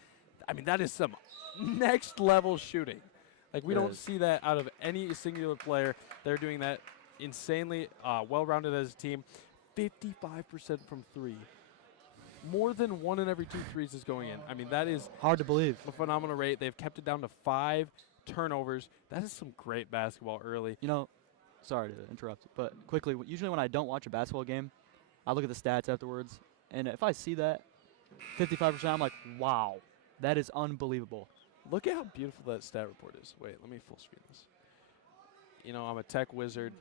I mean, that is some next level shooting. Like, we don't see that out of any singular player. They're doing that insanely well-rounded as a team. 55% from 3. More than 1 in every 2 threes is going in. I mean, that is hard to believe. A phenomenal rate. They've kept it down to 5 turnovers. That is some great basketball early. You know, sorry to interrupt, but quickly, usually when I don't watch a basketball game, I look at the stats afterwards, and if I see that 55%, I'm like, wow, that is unbelievable. Look at how beautiful that stat report is. Wait, let me full screen this. You know, I'm a tech wizard.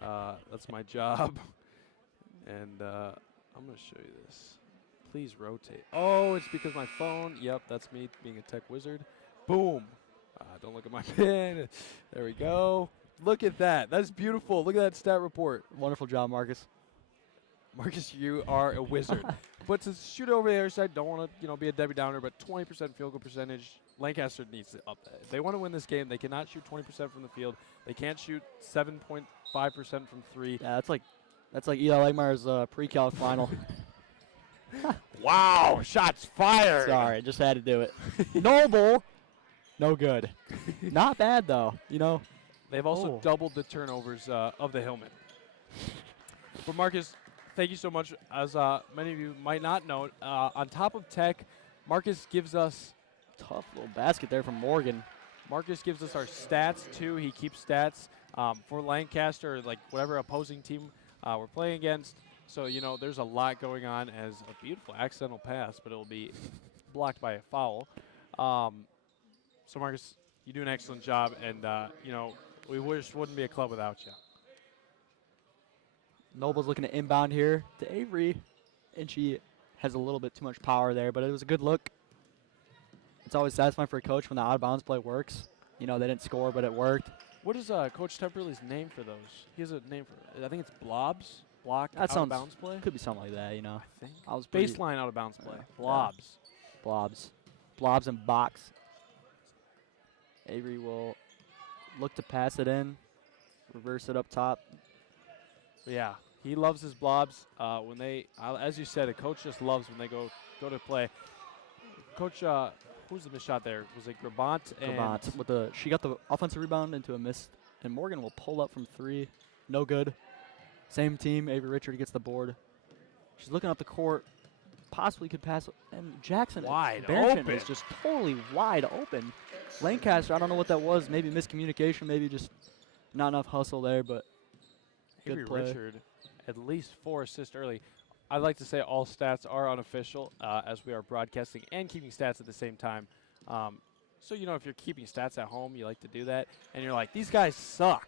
That's my job. And I'm going to show you this. Please rotate. Oh, it's because my phone. Yep, that's me being a tech wizard. Boom. Don't look at my pen. There we go. Look at that. That's beautiful. Look at that stat report. Wonderful job, Marcus. Marcus, you are a wizard. But to shoot over the other side, don't want to be a Debbie Downer, but 20% field goal percentage. Lancaster needs to up that. If they want to win this game, they cannot shoot 20% from the field. They can't shoot 7.5% from 3. Yeah, that's like Eli Legmeyer's pre-calc final. Wow, shots fired. Sorry, just had to do it. Noble, no good. Not bad, though, you know. They've also doubled the turnovers of the Hillman. But Marcus, thank you so much. As many of you might not know, on top of tech, Marcus gives us tough little basket there from Morgan. Marcus gives us our stats, too. He keeps stats for Lancaster, like whatever opposing team we're playing against. So, you know, there's a lot going on as a beautiful accidental pass, but it will be blocked by a foul. So, Marcus, you do an excellent job, and, you know, we wouldn't be a club without you. Noble's looking to inbound here to Avery, and she has a little bit too much power there, but it was a good look. It's always satisfying for a coach when the out-of-bounds play works. You know, they didn't score, but it worked. What is Coach Temperley's name for those? He has a name for it. I think it's blobs. Block That out-of-bounds play? Could be something like that, you know. I think. I was Baseline out-of-bounds play. Blobs. Blobs. Blobs and box. Avery will look to pass it in. Reverse it up top. Yeah, he loves his blobs. When they, as you said, a coach just loves when they go to play. Coach, who's the missed shot there? Was it Grabant? Grabant with she got the offensive rebound into a miss, and Morgan will pull up from 3. No good. Same team. Avery Richard gets the board. She's looking up the court. Possibly could pass. And Jackson Barrington is just totally wide open. Lancaster, I don't know what that was. Maybe miscommunication. Maybe just not enough hustle there, but Avery good play. Richard, at least 4 assists early. I'd like to say all stats are unofficial as we are broadcasting and keeping stats at the same time. So, you know, if you're keeping stats at home, you like to do that. And you're like, these guys suck.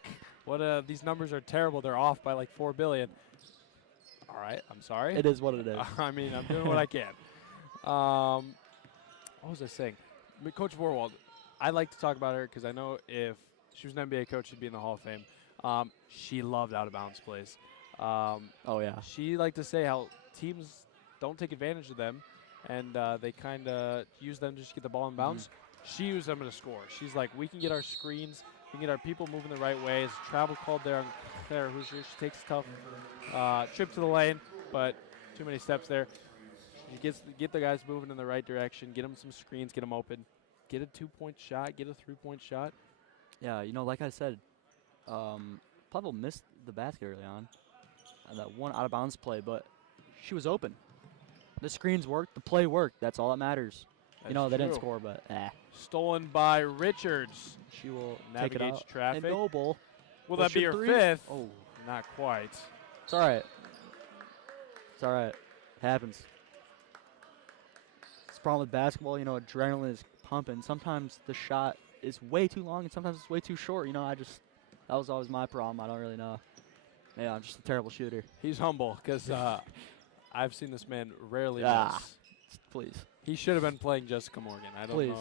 These numbers are terrible. They're off by like 4 billion. All right, I'm sorry. It is what it is. I mean, I'm doing what I can. What was I saying? Coach Vorwald, I like to talk about her because I know if she was an NBA coach, she'd be in the Hall of Fame. She loved out-of-bounds plays. Oh, yeah. She liked to say how teams don't take advantage of them, and they kind of use them just to get the ball in bounds. She used them to score. She's like, we can get our screens, we can get our people moving the right ways. Travel called there on Claire Hoosier. She takes a tough trip to the lane, but too many steps there. She get the guys moving in the right direction, get them some screens, get them open, get a 2-point shot, get a 3-point shot. Yeah, like I said, Platteville missed the basket early on. That one out-of-bounds play, but she was open. The screens worked. The play worked. That's all that matters. They didn't score, but Stolen by Richards. She will Navigates take it out. traffic. And Noble. Will that be her three? fifth? Oh, Not quite. it's all right. It's all right. Happens. It's the problem with basketball. Adrenaline is pumping. Sometimes the shot is way too long, and sometimes it's way too short. That was always my problem. I don't really know. Yeah, I'm just a terrible shooter. He's humble because I've seen this man rarely Ah. miss. Please. He should have been playing Jessica Morgan. I Please.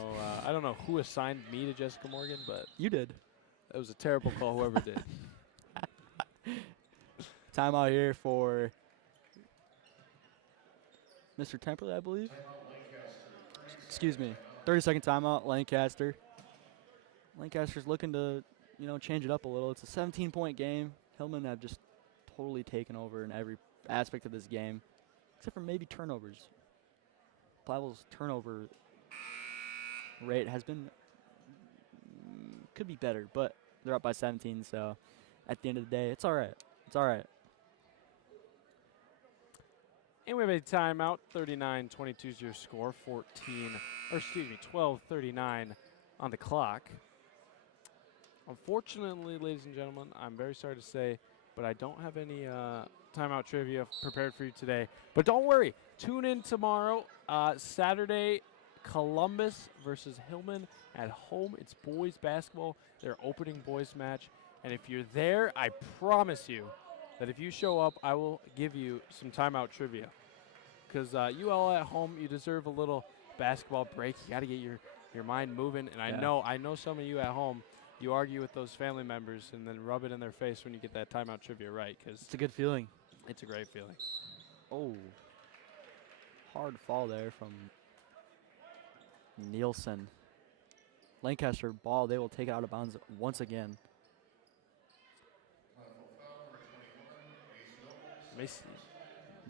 don't know who assigned me to Jessica Morgan, but You did. it was a terrible call. Whoever did. Timeout here for Mr. Temperley, I believe. Excuse me. 30-second timeout, Lancaster. Lancaster's looking to, change it up a little. It's a 17-point game. Hillman have just totally taken over in every aspect of this game, except for maybe turnovers. Platteville's turnover rate has been could be better, but they're up by 17, so at the end of the day, it's all right. It's all right. And we have a timeout. 39-22 is your score. 12:39 on the clock. Unfortunately, ladies and gentlemen, I'm very sorry to say, but I don't have any timeout trivia prepared for you today. But don't worry. Tune in tomorrow, Saturday, Columbus versus Hillman at home. It's boys basketball, their opening boys match. And if you're there, I promise you that if you show up, I will give you some timeout trivia. Because you all at home, you deserve a little basketball break. You got to get your mind moving. And Yeah. I know some of you at home, you argue with those family members and then rub it in their face when you get that timeout trivia right. Because It's a good feeling. it's a great feeling. Oh. Hard fall there from Nielsen. Lancaster ball, they will take it out of bounds once again. Macy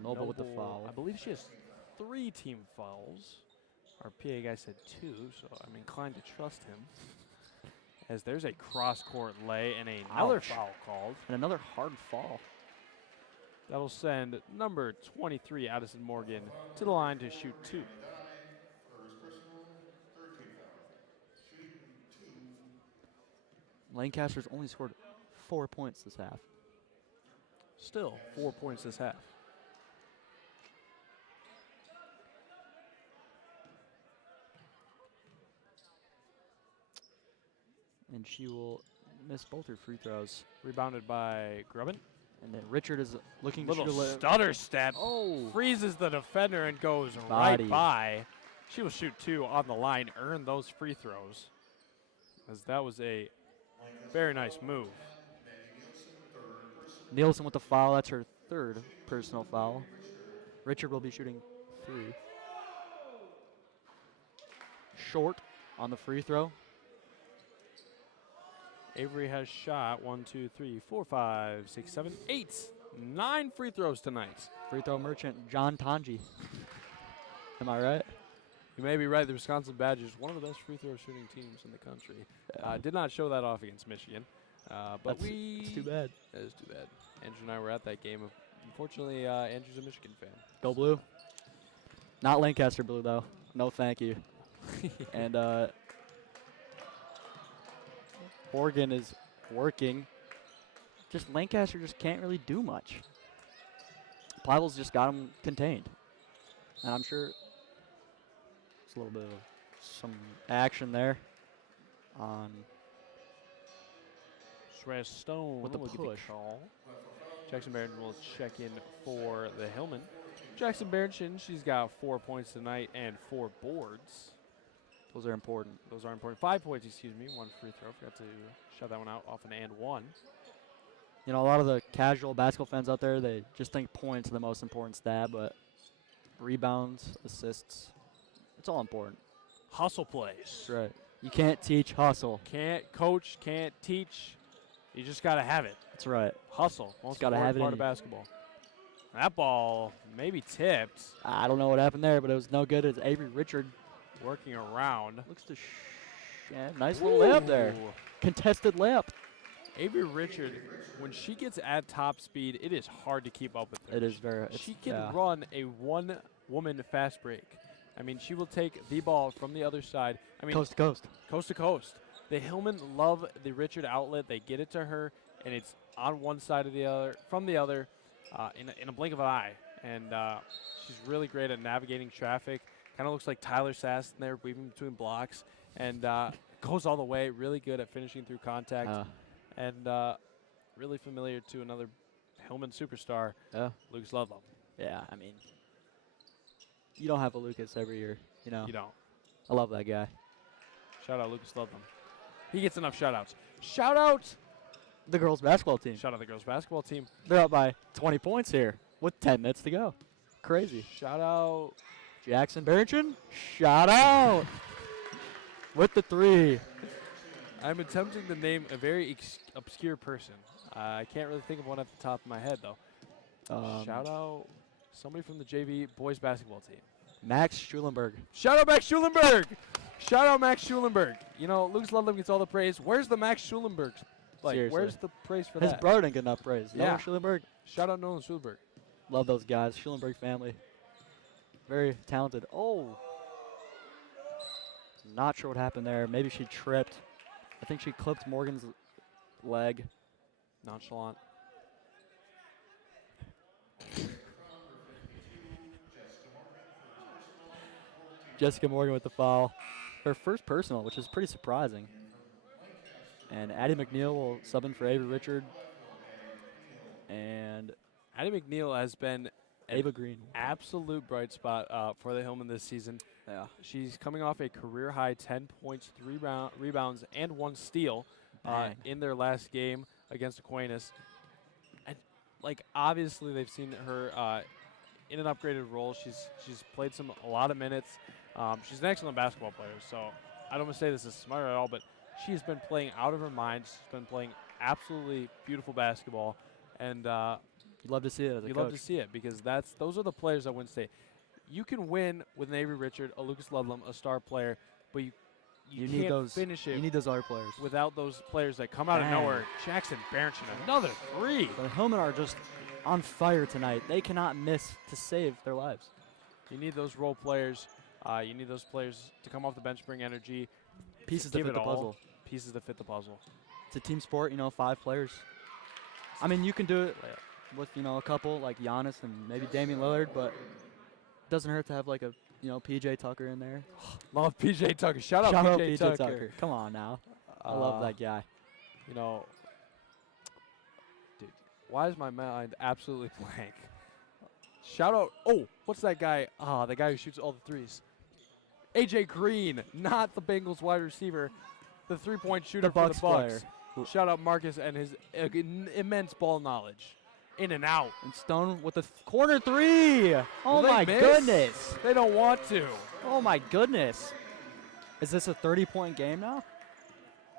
Noble with the foul. I believe she has 3 team fouls. Our PA guy said 2, so I'm inclined to trust him. As there's a cross-court lay and another Ouch. foul called. And another hard fall. That'll send number 23, Addison Morgan, to the line to shoot 2. Lancaster's only scored 4 points this half. Still 4 points this half. And she will miss both her free throws. Rebounded by Grubbin. And then Richard is looking to shoot Little a stutter step. Oh. Freezes the defender and goes Body. right by. She will shoot 2 on the line, earn those free throws. As that was a very nice move. Nielsen with the foul. That's her third personal foul. Richard will be shooting 3. Short on the free throw. Avery has shot 1, 2, 3, 4, 5, 6, 7, 8, 9 free throws tonight. Free throw merchant, John Tanji. Am I right? You may be right. The Wisconsin Badgers, one of the best free throw shooting teams in the country. Did not show that off against Michigan. But It's too bad. That is too bad. Andrew and I were at that game. Unfortunately, Andrew's a Michigan fan. Go blue. Not Lancaster blue, though. No, thank you. And Morgan is working. Just Lancaster just can't really do much. Platteville's just got him contained. And I'm sure there's a little bit of some action there on Stone with the will get push. call. Jackson Barrington will check in for the Hillman. Jackson Barrington, she's got 4 points tonight and 4 boards. Those are important. Those are important. 5 points, excuse me. 1 free throw. Forgot to shut that one out off an and 1. You know, a lot of the casual basketball fans out there, they just think points are the most important stat, but rebounds, assists, it's all important. Hustle plays. That's right. You can't teach hustle. Can't coach, can't teach. You just got to have it. That's right. Hustle. Most gotta important have it part in of you. basketball. That ball maybe tipped. I don't know what happened there, but it was no good. It's Avery Richard. Working around. Looks to yeah, nice little layup there. Ooh. Contested layup. Avery Richard, when she gets at top speed, it is hard to keep up with her. It is very. She can run a one-woman fast break. I mean, she will take the ball from the other side. I mean, coast to coast. Coast to coast. The Hillmen love the Richard outlet. They get it to her, and it's on one side of the other, from the other, in a blink of an eye. And she's really great at navigating traffic. Kind of looks like Tyler Sass in there, weaving between blocks, and goes all the way. Really good at finishing through contact, and really familiar to another Hillman superstar, Lucas Ludlow. Yeah, I mean, you don't have a Lucas every year, you know. You don't. I love that guy. Shout out Lucas Ludlow. He gets enough shout outs. Shout out the girls basketball team. Shout out the girls basketball team. They're up by 20 points here with 10 minutes to go. Crazy. Shout out Jackson Barrington. Shout out with the 3. I'm attempting to name a very obscure person. I can't really think of one at the top of my head, though. Shout out somebody from the JV boys basketball team. Max Schulenberg. Shout out Max Schulenberg. Shout out Max Schulenberg. You know, Lucas Ludlow gets all the praise. Where's the Max Schulenberg? Like, Seriously. where's the praise for His that? brother didn't get enough praise. Yeah. Nolan Schulenberg. Shout out Nolan Schulenberg. Love those guys. Schulenberg family. Very talented. Oh. Not sure what happened there. Maybe she tripped. I think she clipped Morgan's leg. Nonchalant. Jessica Morgan with the foul. Her first personal, which is pretty surprising. And Addie McNeil will sub in for Avery Richard. And Addie McNeil has been Ava Green. Absolute bright spot for the Hillman this season. Yeah. She's coming off a career-high 10 points, 3 rebounds, and 1 steal in their last game against Aquinas. And, like, obviously they've seen her in an upgraded role. She's played a lot of minutes. She's an excellent basketball player, so I don't want to say this is smart at all, but she's been playing out of her mind. She's been playing absolutely beautiful basketball, and you'd love to see it as a you coach. love to see it because those are the players that win state. You can win with an Avery Richard, a Lucas Ludlam, a star player, but you need can't those, finish it. You need those other players. Without those players that come out of nowhere. Jackson Barrington, another 3. The Hillmen are just on fire tonight. They cannot miss to save their lives. You need those role players. You need those players to come off the bench, bring energy. Pieces to give fit it the all. puzzle. Pieces to fit the puzzle. It's a team sport, 5 players. I mean, you can do it with, a couple like Giannis and maybe Damian Lillard, but it doesn't hurt to have like a, PJ Tucker in there. Love PJ Tucker. Shout out PJ Tucker. Come on now. I love that guy. Dude, why is my mind absolutely blank? Shout out. Oh, what's that guy? The guy who shoots all the threes. AJ Green, not the Bengals wide receiver, the 3-point shooter for the Bucks. Player. Shout out Marcus and his immense ball knowledge. In and out. And Stone with the corner 3. Oh, my goodness. They don't want to. Oh, my goodness. Is this a 30-point game now?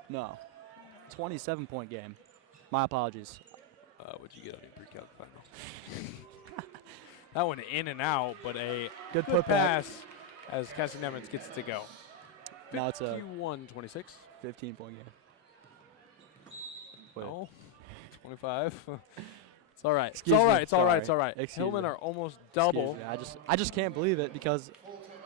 No. 27-point game. My apologies. What'd you get on your pre-calc final? That one in and out, but a good put pass as Cassie Nemens gets it to go. Now it's a 51-26. 15-point game. No, 25. It's all right. Excuse it's all me. right. It's all right. It's all right. Excuse Hillmen me. are almost double. I just can't believe it because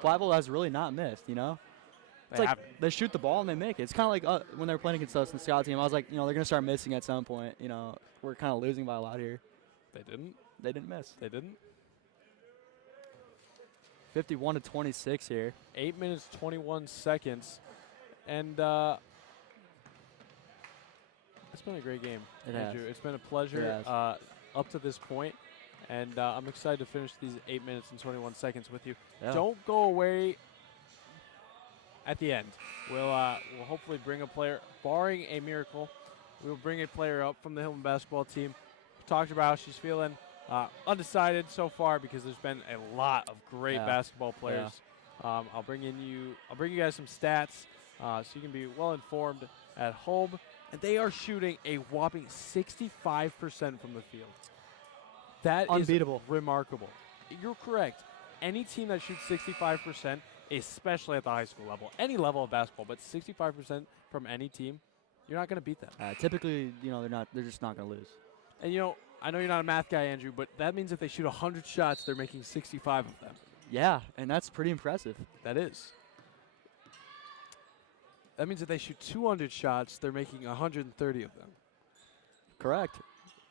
Platteville has really not missed, It's like they shoot the ball and they make it. It's kind of like when they were playing against us in the scout team. I was like, they're going to start missing at some point. We're kind of losing by a lot here. They didn't. They didn't miss. They didn't. 51-26 here. 8 minutes, 21 seconds. And it's been a great game, It Andrew. has. It's been a pleasure. It has. up to this point, and I'm excited to finish these 8 minutes and 21 seconds with you. Yeah. Don't go away at the end. We'll hopefully bring a player, barring a miracle, we'll bring a player up from the Hillman basketball team. We talked about how she's feeling. Undecided so far because there's been a lot of great basketball players. I'll bring you guys some stats so you can be well informed at home. And they are shooting a whopping 65% from the field. That Unbeatable. is remarkable. You're correct. Any team that shoots 65%, especially at the high school level, any level of basketball, but 65% from any team, you're not going to beat them. Typically, they're just not going to lose. And I know you're not a math guy, Andrew, but that means if they shoot 100 shots, they're making 65 of them. Yeah, and that's pretty impressive. That is. That means if they shoot 200 shots, they're making 130 of them. Correct.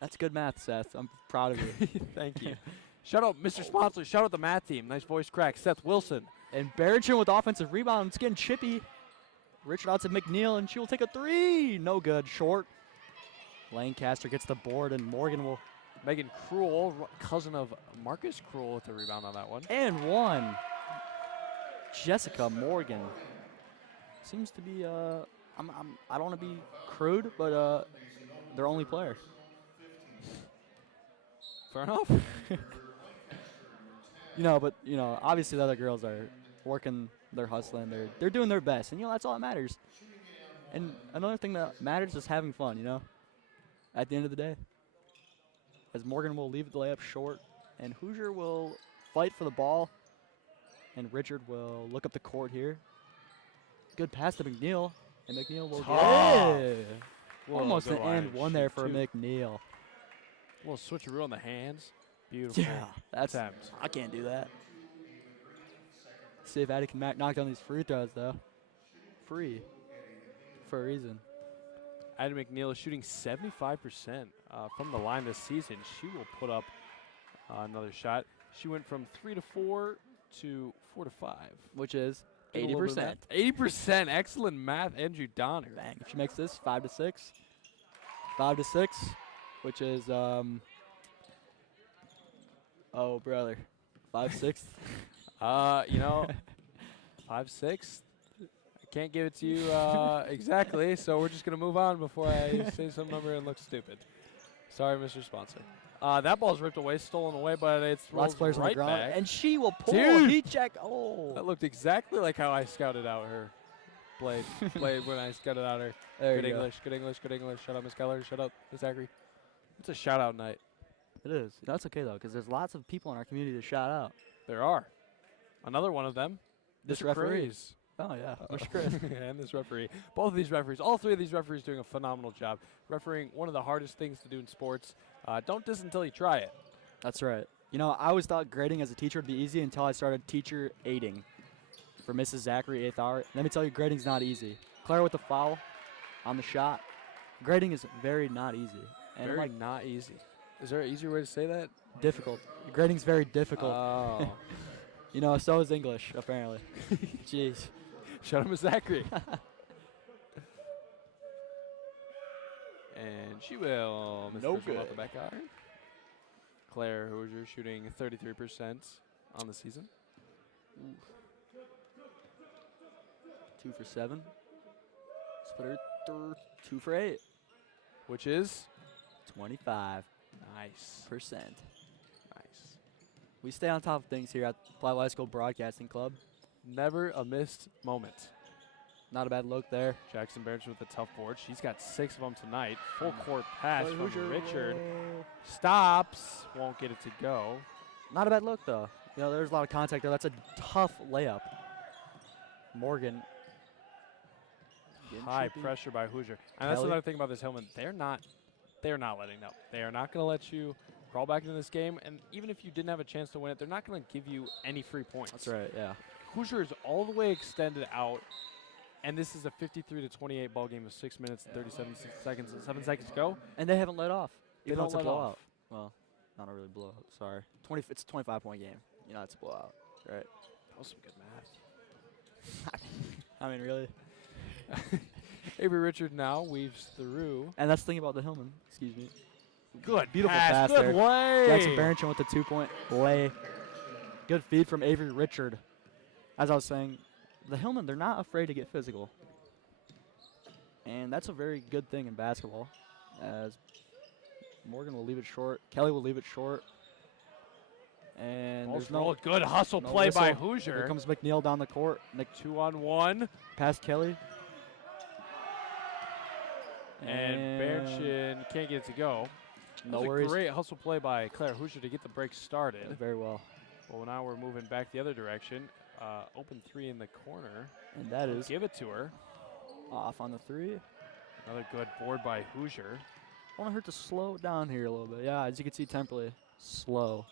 That's good math, Seth. I'm proud of you. Thank you. Shout out, Mr. Sponsor. Shout out the math team. Nice voice crack. Seth Wilson. And Barrington with offensive rebound. It's getting chippy. Richard out to McNeil, and she will take a three. No good. Short. Lancaster gets the board, and Morgan will. Megan Cruel, cousin of Marcus Cruel, with the rebound on that one. And one. Jessica Morgan. Seems to be, I don't want to be crude, but their only player. Fair enough. Obviously the other girls are working, they're hustling, they're doing their best, and that's all that matters. And another thing that matters is having fun, at the end of the day. As Morgan will leave the layup short, and Hoosier will fight for the ball, and Richard will look up the court here. Good pass to McNeil, and McNeil will get almost an and one there for McNeil. A little switcheroo on the hands. Beautiful. Yeah, that's attempt. I can't do that. See if Addie can knock down these free throws, though. Free. For a reason. Addie McNeil is shooting 75% from the line this season. She will put up another shot. She went from 3 to 4 to 4 to 5. Which is Did a little bit of 80%. math. 80%. Excellent math, Andrew Donner. Bang. If she makes this 5 to 6. 5 to 6, which is, oh, brother. 5/6. 5'6". I can't give it to you exactly, so we're just going to move on before I say some number and look stupid. Sorry, Mr. Sponsor. That ball's ripped away, stolen away, but it's Lots of players on right the ground. back. And she will pull. Dude. Heat check. Oh. That looked exactly like how I scouted out her blade when I scouted out her. There Good you go. English, good English, good English. Shout out Miss Keller. Shout out Miss Zachary. It's a shout-out night. It is. That's okay, though, because there's lots of people in our community to shout out. There are. Another one of them. This Mr. referee. Craze. Oh, yeah. Mr. Chris. And this referee. Both of these referees, all three of these referees doing a phenomenal job. Refereeing, one of the hardest things to do in sports. Don't diss until you try it. That's right. I always thought grading as a teacher would be easy until I started teacher aiding for Mrs. Zachary, 8th hour. Let me tell you, grading's not easy. Claire with the foul on the shot. Grading is very not easy. And Very like not easy. Is there an easier way to say that? difficult. Grading's very difficult. Oh. So is English, apparently. Jeez. Shout out Miss Zachary. And she will miss No this one off the good. back iron. Claire Hoosier shooting 33% on the season. 2 for 7. Splitter 2 for 8. Which is 25%. nice. Nice. Nice. We stay on top of things here at Platteville High School Broadcasting Club. Never a missed moment. Not a bad look there. Jackson Barrett with a tough board. She's got 6 of them tonight. Full court pass Boy, from Hoosier. Richard. Stops. Won't get it to go. Not a bad look, though. There's a lot of contact there. That's a tough layup. Morgan. High chippy. pressure by Hoosier. And that's Kelly. another thing about this Hillman. They're not letting up. They are not going to let you crawl back into this game. And even if you didn't have a chance to win it, they're not going to give you any free points. That's right, yeah. Hoosier is all the way extended out. And this is a 53-28 ball game with 6 minutes and 37 seconds and 7 seconds to go. And they haven't let off. They Even though don't it's a let blowout. off. Well, not a really blowout. Sorry. It's a 25-point game. It's a blowout. Right. That was some good math. I mean, really. Avery Richard now weaves through. And that's the thing about the Hillman. Excuse me. Good Beautiful pass. pass Good there. lay. Jackson Barrington with the 2-point lay. Good feed from Avery Richard. As I was saying, the Hillmen, they're not afraid to get physical. And that's a very good thing in basketball, as Morgan will leave it short. Kelly will leave it short. And Ball's there's no rolled. Good hustle no play by whistle. Hoosier. Here comes McNeil down the court. 2-on-1. Past Kelly. And Barrington can't get it to go. No That was worries. a great hustle play by Claire Hoosier to get the break started. Very well. Well, now we're moving back the other direction. Open 3 in the corner. And that is Give it to her. off on the 3. Another good board by Hoosier. I want her to slow it down here a little bit. Yeah, as you can see, Templey, slow.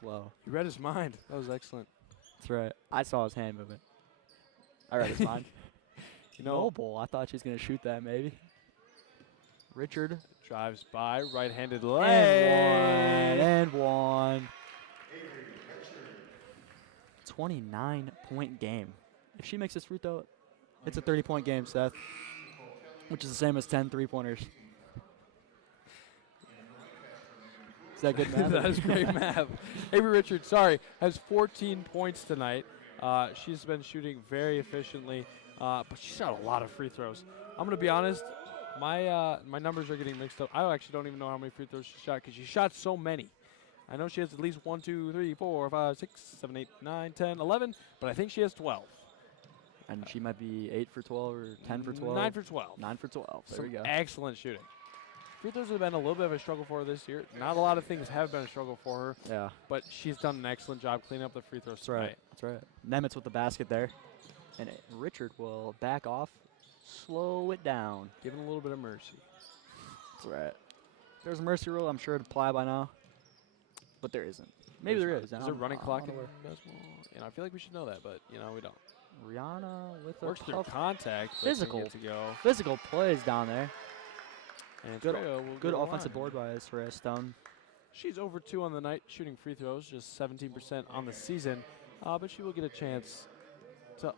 Slow. You read his mind. That was excellent. That's right. I saw his hand movement. I read his mind. You know, Noble, I thought she was going to shoot that maybe. Richard. drives by, right-handed lay. And one. 29-point game. If she makes this free throw, it's a 30-point game, Seth, which is the same as 10 3-pointers. Is that good math? That is great math. Avery Richards, sorry, has 14 points tonight. She's been shooting very efficiently, but she's shot a lot of free throws. I'm going to be honest, my numbers are getting mixed up. I actually don't even know how many free throws she shot because she shot so many. I know she has at least 1, 2, 3, 4, 5, 6, 7, 8, 9, 10, 11, but I think she has 12. And she might be 8 for 12 or 10 for 12. 9 for 12. 9 for 12. There Some we go. excellent shooting. Free throws have been a little bit of a struggle for her this year. Not a lot of things have been a struggle for her, Yeah, but she's done an excellent job cleaning up the free throws that's right. That's right. Nemitz with the basket there. And Richard will back off, slow it down. Giving a little bit of mercy. That's right. If there's a mercy rule, I'm sure it'd apply by now. But there isn't. Maybe there is. Is there a running clock in basketball? You know, I feel like we should know that, but you know, we don't. Rihanna with Works a through tough contact. but physical. doesn't get to go. physical plays down there. And Good, Trejo will good go to the offensive line. board by Soraya Stone. She's over 2 on the night, shooting free throws, just 17% on the season. But she will get a chance to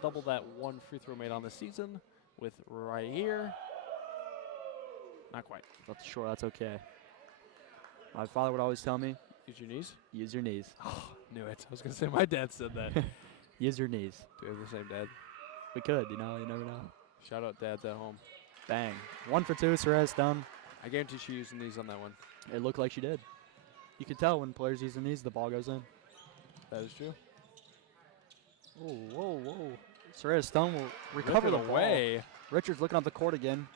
double that one free throw made on the season with right here. Not quite. That's short. That's okay. My father would always tell me, Use your knees. use your knees. Knew it. I was going to say my dad said that. Do Use your knees. we have the same dad? We could, you know, you never know. Shout out dads at home. Bang. 1 for 2, Soraya Stone. I guarantee she used the knees on that one. It looked like she did. You can tell when players use their knees, the ball goes in. That is true. Oh, whoa, whoa. Soraya Stone will recover the ball. away. Richards looking up the court again.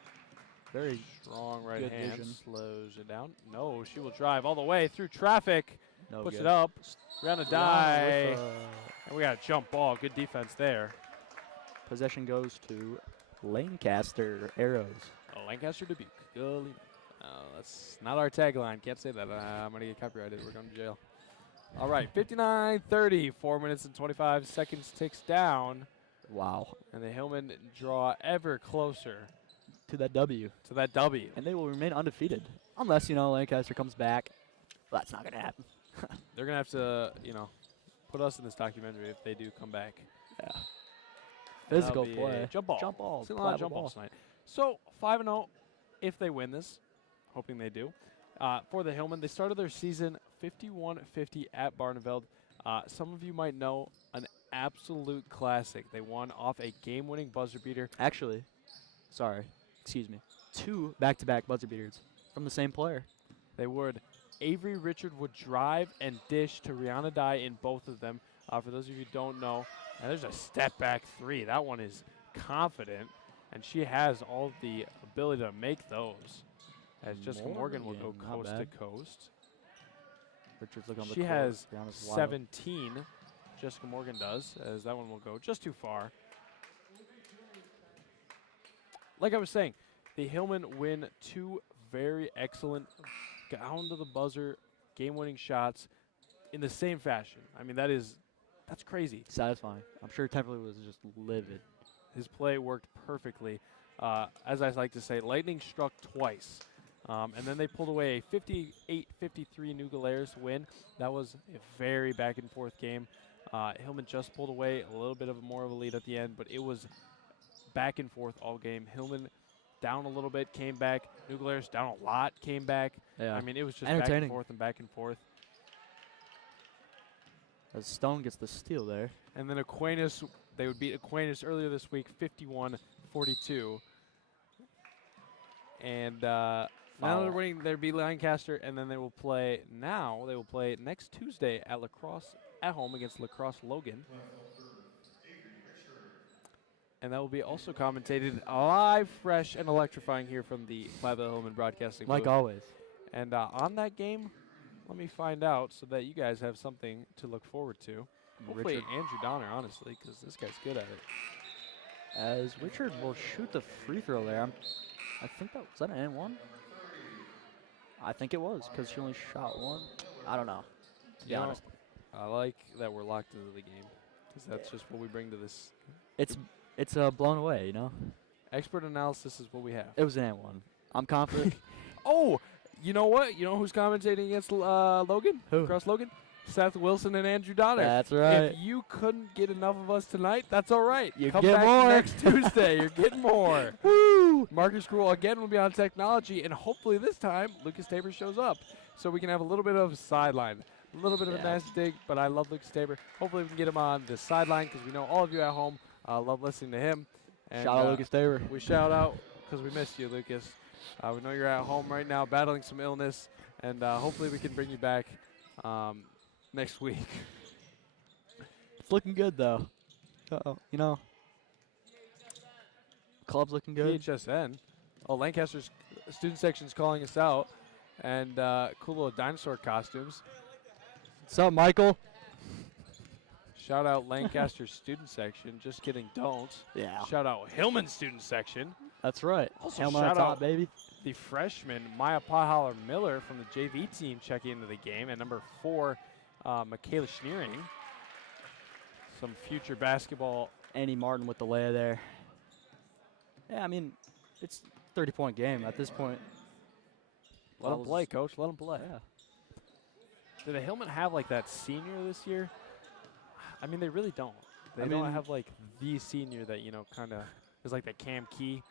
Very Strong right good hand. vision. Slows it down. No, she will drive all the way through traffic. no Puts good. it up. Rihanna Rihanna die. with, And we got a jump ball. Good defense there. possession goes to Lancaster Arrows. Lancaster Dubuque. Go Lehman. That's not our tagline. Can't say that. I'm going to get copyrighted. We're going to jail. All right, 59-30. 4 minutes and 25 seconds ticks down. Wow. And the Hillmen draw ever closer To that W. to that W. And they will remain undefeated. Unless, Lancaster comes back. Well, that's not going to happen. They're going to have to, put us in this documentary if they do come back. Yeah. That'll Physical be a play. Jump ball. Jump ball. Seen a lot of Platteville jump balls tonight. So 5-0 if they win this. Hoping they do. For the Hillmen, they started their season 51-50 at Barneveld. Some of you might know an absolute classic. They won off a game-winning buzzer beater. Actually, excuse me. 2 back-to-back buzzer beaters from the same player. They would. Avery Richard would drive and dish to Rihanna Dye in both of them. For those of you who don't know, and there's a step-back 3. That one is confident, and she has all the ability to make those. As Jessica Morgan will go Morgan, not coast bad. to coast. Richards looking on the She court. has Rihanna's wide 17. Jessica Morgan does, as that one will go just too far. Like I was saying, the Hillmen win 2 very excellent down to the buzzer game-winning shots in the same fashion. I mean, that's crazy. satisfying. I'm sure Templey was just livid. His play worked perfectly. As I like to say, lightning struck twice. And then they pulled away a 58-53 New Galeras win. That was a very back-and-forth game. Hillman just pulled away a little bit more of a lead at the end, but it was back and forth all game. Hillman down a little bit, came back. New Glarus down a lot, came back. Yeah. I mean, it was just back and Entertaining. forth and back and forth. As Stone gets the steal there. And then Aquinas, they would beat Aquinas earlier this week, 51-42. And now they're winning. They'll beat Lancaster, and then they will play. Now they will play next Tuesday at Lacrosse at home against Lacrosse Logan. And that will be also commentated live, fresh, and electrifying here from the Platteville Hillman Broadcasting Like booth. always. And on that game, let me find out so that you guys have something to look forward to. Hopefully Andrew Donner, honestly, because this guy's good at it. As Richard will shoot the free throw there. I think was that an N1? I think it was, because she only shot one. I don't know, to be You know, honest. I like that we're locked into the game, because that's just what we bring to this. It's blown away, you know? Expert analysis is what we have. It was an N1. I'm confident. Oh, you know what? You know who's commentating against Logan? Who? Across Logan? Seth Wilson and Andrew Donner. That's right. If you couldn't get enough of us tonight, that's all right. You Come get back more. next Tuesday. You're getting more. Woo! Marcus Krull again will be on technology, and hopefully this time Lucas Tabor shows up so we can have a little bit of sideline. A little bit of a nasty dig, but I love Lucas Tabor. Hopefully we can get him on the sideline because we know all of you at home love listening to him. And, Shout out Lucas Tabor. We shout out because we missed you, Lucas. We know you're at home right now battling some illness, and hopefully we can bring you back next week. It's looking good, though. You know, club's looking good. PHSN. Oh, Lancaster's student section's calling us out, and cool little dinosaur costumes. What's up, Michael? Shout out Lancaster student section. Just kidding, don't. Yeah. Shout out Hillman student section. That's right. Also Helmet on shout top, out baby. The freshman Maya Potholler Miller from the JV team checking into the game, and number 4, Michaela Schneering. Some future basketball. Annie Martin with the lay there. Yeah, I mean, it's a 30-point game at this point. Let them play, coach. Let them play. Yeah. Do the Hillman have like that senior this year? I mean, they really don't. They I don't mean- have like the senior that, you know, kind of is like that Cam Key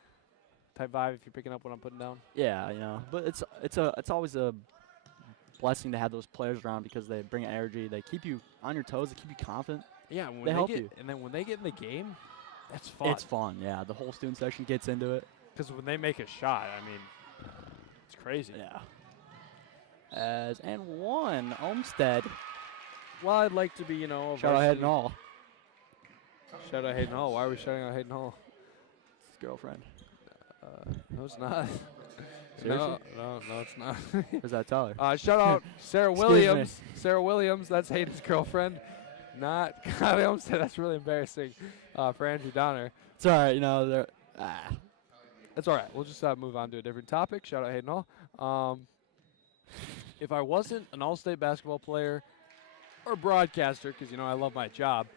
type vibe, if you're picking up what I'm putting down. Yeah, you know, but it's always a blessing to have those players around because they bring energy. They keep you on your toes. They keep you confident. Yeah, when They help get, you. And then when they get in the game, that's fun. It's fun. Yeah, the whole student section gets into it. Because when they make a shot, I mean, it's crazy. Yeah. And one Olmsted. Well, I'd like to be, you know, a Shout out varsity- Hayden Hall. Shout out Hayden Hall. Why are we shouting out Hayden Hall? It's his girlfriend. No, it's not. Seriously? No, it's not. Where's that Tyler? Shout out Sarah Excuse me. Williams. Sarah Williams, that's Hayden's girlfriend. Not Kylie Olmsted. That's really embarrassing for Andrew Donner. It's all right. You know, they're That's all right. We'll just move on to a different topic. Shout out Hayden Hall. If I wasn't an all-state basketball player or broadcaster, because, you know, I love my job,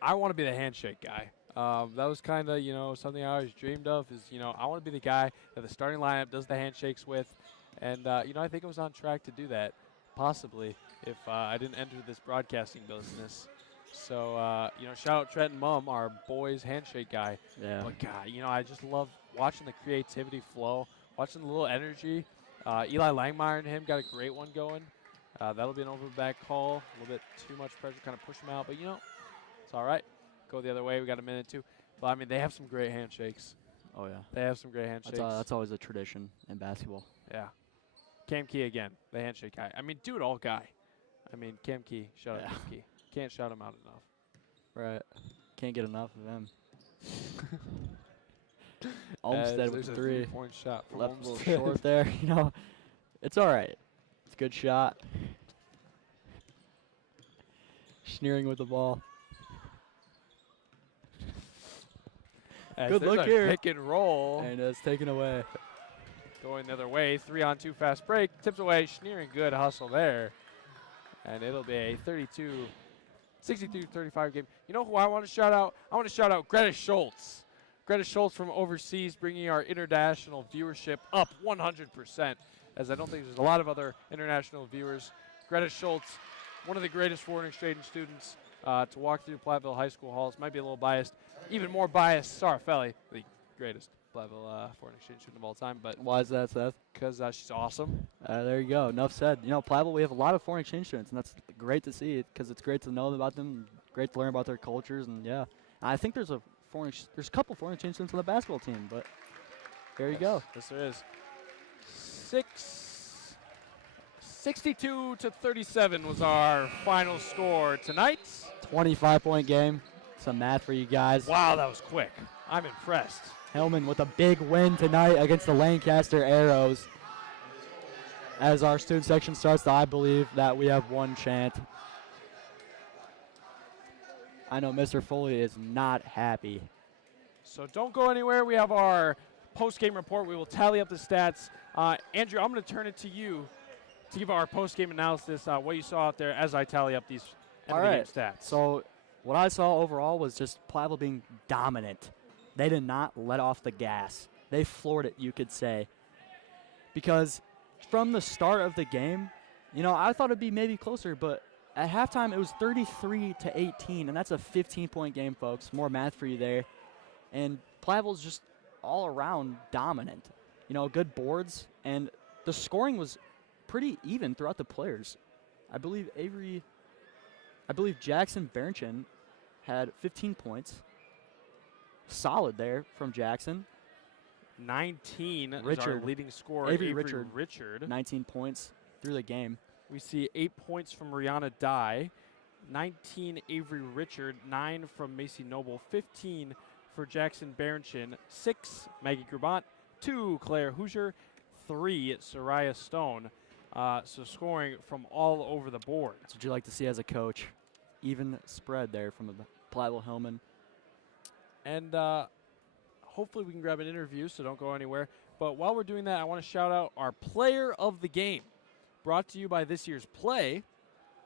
I want to be the handshake guy. That was kind of, you know, something I always dreamed of is, you know, I want to be the guy that the starting lineup does the handshakes with. And, you know, I think I was on track to do that, possibly, if I didn't enter this broadcasting business. So, you know, shout out Trenton Mum, our boys handshake guy. yeah. But, God, you know, I just love watching the creativity flow, watching the little energy. Eli Langmeyer and him got a great one going. That'll be an over-back call. A little bit too much pressure, kind of push him out. But, you know, it's all right. Go the other way. We got a minute, too. But, I mean, they have some great handshakes. Oh yeah. They have some great handshakes. That's always a tradition in basketball. Yeah. Cam Key again, the handshake guy. I mean, do it all guy. I mean, Cam Key, shout out Yeah. Cam Key. Can't shout him out enough. Right. Can't get enough of him. As Olmsted with there's the a three. three-point shot from Left a little Olmsted. short there. You know, it's all right. It's a good shot. Schneering with the ball. As Good there's look a here. Pick and roll. And it's taken away. Going the other way. 3-on-2 fast break. Tips away. Schneering, good hustle there. And it'll be a 62-35 game. You know who I want to shout out? I want to shout out Greta Schultz. Greta Schultz from overseas, bringing our international viewership up 100%, as I don't think there's a lot of other international viewers. Greta Schultz, one of the greatest foreign exchange students to walk through Platteville High School halls. Might be a little biased. Even more biased, Sarah Felly, the greatest. Platteville foreign exchange student of all time, but Why is that, Seth? because she's awesome. There you go. Enough said. You know, Platteville, we have a lot of foreign exchange students, and that's great to see because it's great to know about them, great to learn about their cultures, and yeah. I think there's a couple foreign exchange students on the basketball team, but there you go. Yes, there is. 62-37 was our final score tonight. 25-point game. Some math for you guys. Wow, that was quick. I'm impressed. Hillman with a big win tonight against the Lancaster Arrows. As our student section starts, I believe that we have one chant. I know Mr. Foley is not happy. So don't go anywhere. We have our post-game report. We will tally up the stats. Andrew, I'm going to turn it to you to give our post-game analysis, what you saw out there as I tally up these end-of-the-game stats. So what I saw overall was just Platteville being dominant. They did not let off the gas. They floored it, you could say. Because from the start of the game, you know, I thought it'd be maybe closer, but at halftime it was 33-18, and that's a 15-point game, folks. More math for you there. And Platteville's just all around dominant. You know, good boards, and the scoring was pretty even throughout the players. I believe Jackson Berenchin had 15 points. Solid there from Jackson. 19 is our Richard. leading scorer, Avery Richard. 19 points through the game. We see 8 points from Rihanna Dye, 19 Avery Richard, 9 from Macy Noble, 15 for Jackson Berenchin, 6 Maggie Grabant, 2 Claire Hoosier, 3 Soraya Stone. So scoring from all over the board. That's what you like to see as a coach. Even spread there from the Platteville Hillman. And hopefully we can grab an interview, so don't go anywhere. But while we're doing that, I want to shout out our player of the game, brought to you by this year's play,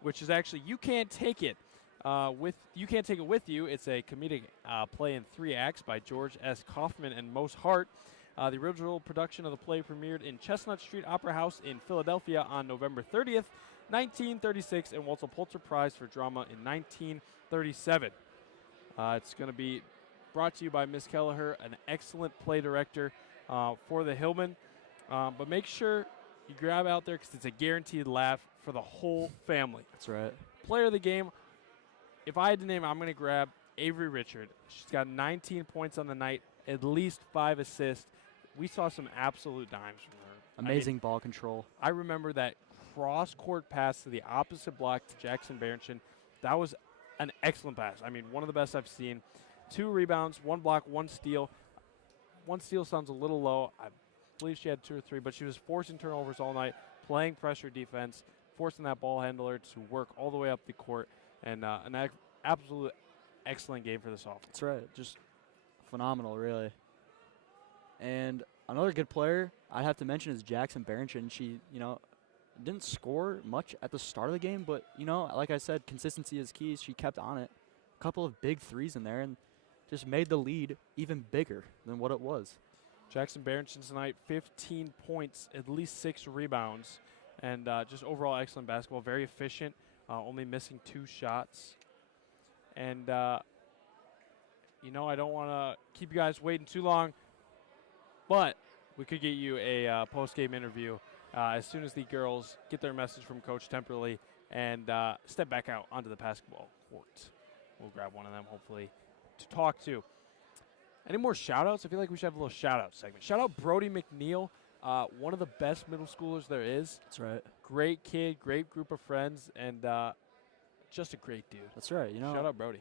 which is actually You Can't Take It You Can't Take It With You. It's a comedic play in 3 acts by George S. Kaufman and Mose Hart. The original production of the play premiered in Chestnut Street Opera House in Philadelphia on November 30th, 1936, and won a Pulitzer Prize for Drama in 1937. It's going to be brought to you by Miss Kelleher, an excellent play director for the Hillman. But make sure you grab out there because it's a guaranteed laugh for the whole family. That's right. Player of the game, if I had to name, I'm going to grab Avery Richard. She's got 19 points on the night, at least 5 assists. We saw some absolute dimes from her. Amazing ball control. I remember that cross-court pass to the opposite block to Jackson Berenchin. That was an excellent pass. I mean, one of the best I've seen. 2 rebounds, 1 block, 1 steal. 1 steal sounds a little low. I believe she had 2 or 3, but she was forcing turnovers all night, playing pressure defense, forcing that ball handler to work all the way up the court, and an absolute excellent game for this offense. That's right. Just phenomenal, really. And another good player I have to mention is Jackson Berenchin. She, you know, didn't score much at the start of the game, but, you know, like I said, consistency is key. She kept on it. A couple of big threes in there and just made the lead even bigger than what it was. Jackson Berenchin tonight, 15 points, at least 6 rebounds, and just overall excellent basketball. Very efficient, only missing 2 shots. And, you know, I don't want to keep you guys waiting too long, but we could get you a post-game interview as soon as the girls get their message from Coach Temperley and step back out onto the basketball court. We'll grab one of them, hopefully, to talk to. Any more shout-outs? I feel like we should have a little shout-out segment. Shout-out Brody McNeil, one of the best middle schoolers there is. That's right. Great kid, great group of friends, and just a great dude. That's right. You know, Shout-out Brody.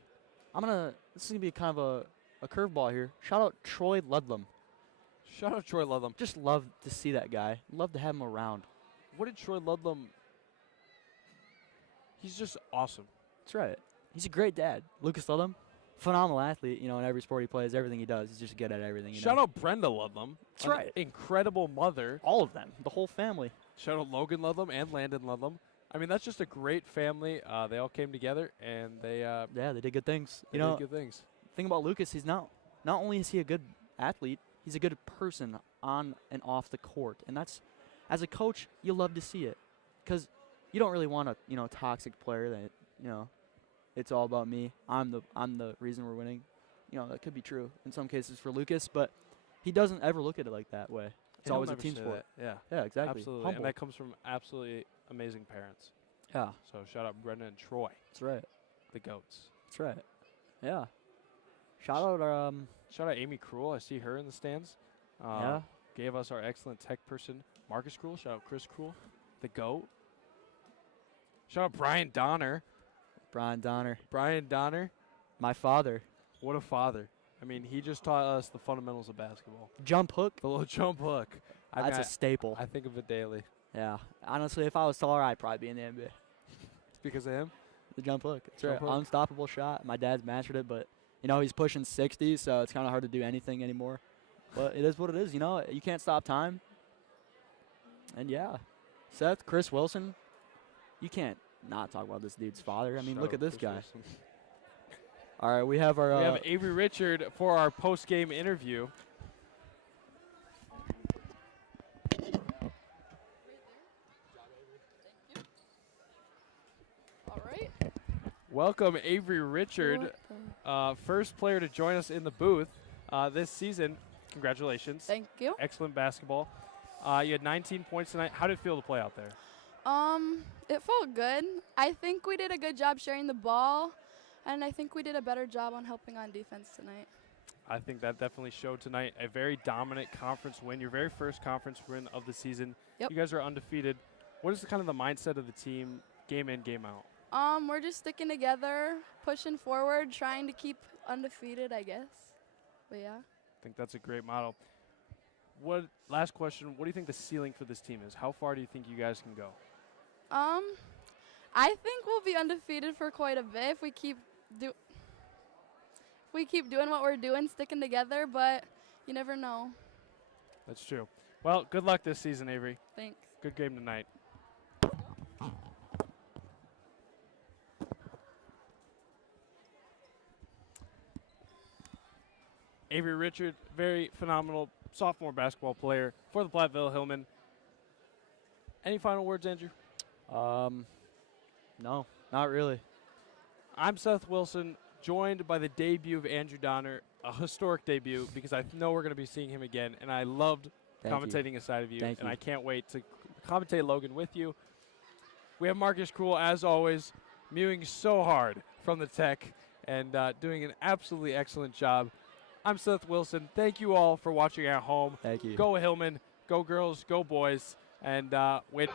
this is going to be kind of a curveball here. Shout out Troy Ludlam. Shout-out Troy Ludlam. Just love to see that guy. Love to have him around. What did Troy Ludlam? He's just awesome. That's right. He's a great dad. Lucas Ludlam, phenomenal athlete, you know, in every sport he plays, everything he does. He's just good at everything. Shout out Brenda Ludlam. That's right. Incredible mother. All of them, the whole family. Shout out Logan Ludlam and Landon Ludlam. I mean, that's just a great family. They all came together, and they they did good things. they You know, did good things. thing about Lucas, he's not only is he a good athlete, he's a good person on and off the court. And that's, as a coach, you love to see it. Because you don't really want a, you know, toxic player that, you know, it's all about me. I'm the reason we're winning. You know, that could be true in some cases for Lucas, but he doesn't ever look at it like that way. It's He'll always a never team say sport. that. Yeah, exactly. Absolutely. Humble. And that comes from absolutely amazing parents. Yeah, So shout out Brendan and Troy, that's right. the goats. That's right. Yeah. Shout out Shout out Amy Cruel. I see her in the stands. Yeah. Gave us our excellent tech person, Marcus Cruel. Shout out Chris Cruel, the GOAT. Shout out Brian Donner. Brian Donner, Brian Donner, my father. what a father. I mean, he just taught us the fundamentals of basketball. Jump hook. The little jump hook. That's a staple. I think of it daily. Yeah. Honestly, if I was taller, I'd probably be in the NBA. It's because of him. The jump hook. It's Jump right. hook. Unstoppable shot. My dad's mastered it, but he's pushing 60, so it's kind of hard to do anything anymore. But it is what it is. You can't stop time. And yeah, Seth, Chris Wilson, you can't not talk about this dude's father. I mean, Shout look out at this Chris guy. Wilson. All right, we have our. We have Avery Richard for our post-game interview. All right. Welcome, Avery Richard, first player to join us in the booth this season. Congratulations. Thank you. Excellent basketball. You had 19 points tonight. How did it feel to play out there? It felt good. I think we did a good job sharing the ball, and I think we did a better job on helping on defense tonight. I think that definitely showed tonight. A very dominant conference win, your very first conference win of the season. Yep. You guys are undefeated. What is kind of the mindset of the team, game in, game out? We're just sticking together, pushing forward, trying to keep undefeated, I guess. But yeah. I think that's a great model. Last question, what do you think the ceiling for this team is? How far do you think you guys can go? I think we'll be undefeated for quite a bit if we keep doing what we're doing, sticking together, but you never know. That's true. Well, good luck this season, Avery. Thanks. Good game tonight. Avery Richard, very phenomenal sophomore basketball player for the Platteville Hillmen. Any final words, Andrew? No, not really. I'm Seth Wilson, joined by the debut of Andrew Donner, a historic debut because I know we're going to be seeing him again, and I loved commentating aside of you, Thank and you. I can't wait to commentate Logan with you. We have Marcus Cruel, as always, mewing so hard from the tech and doing an absolutely excellent job. I'm Seth Wilson. Thank you all for watching at home. Thank you. Go Hillmen, go girls, go boys, and win.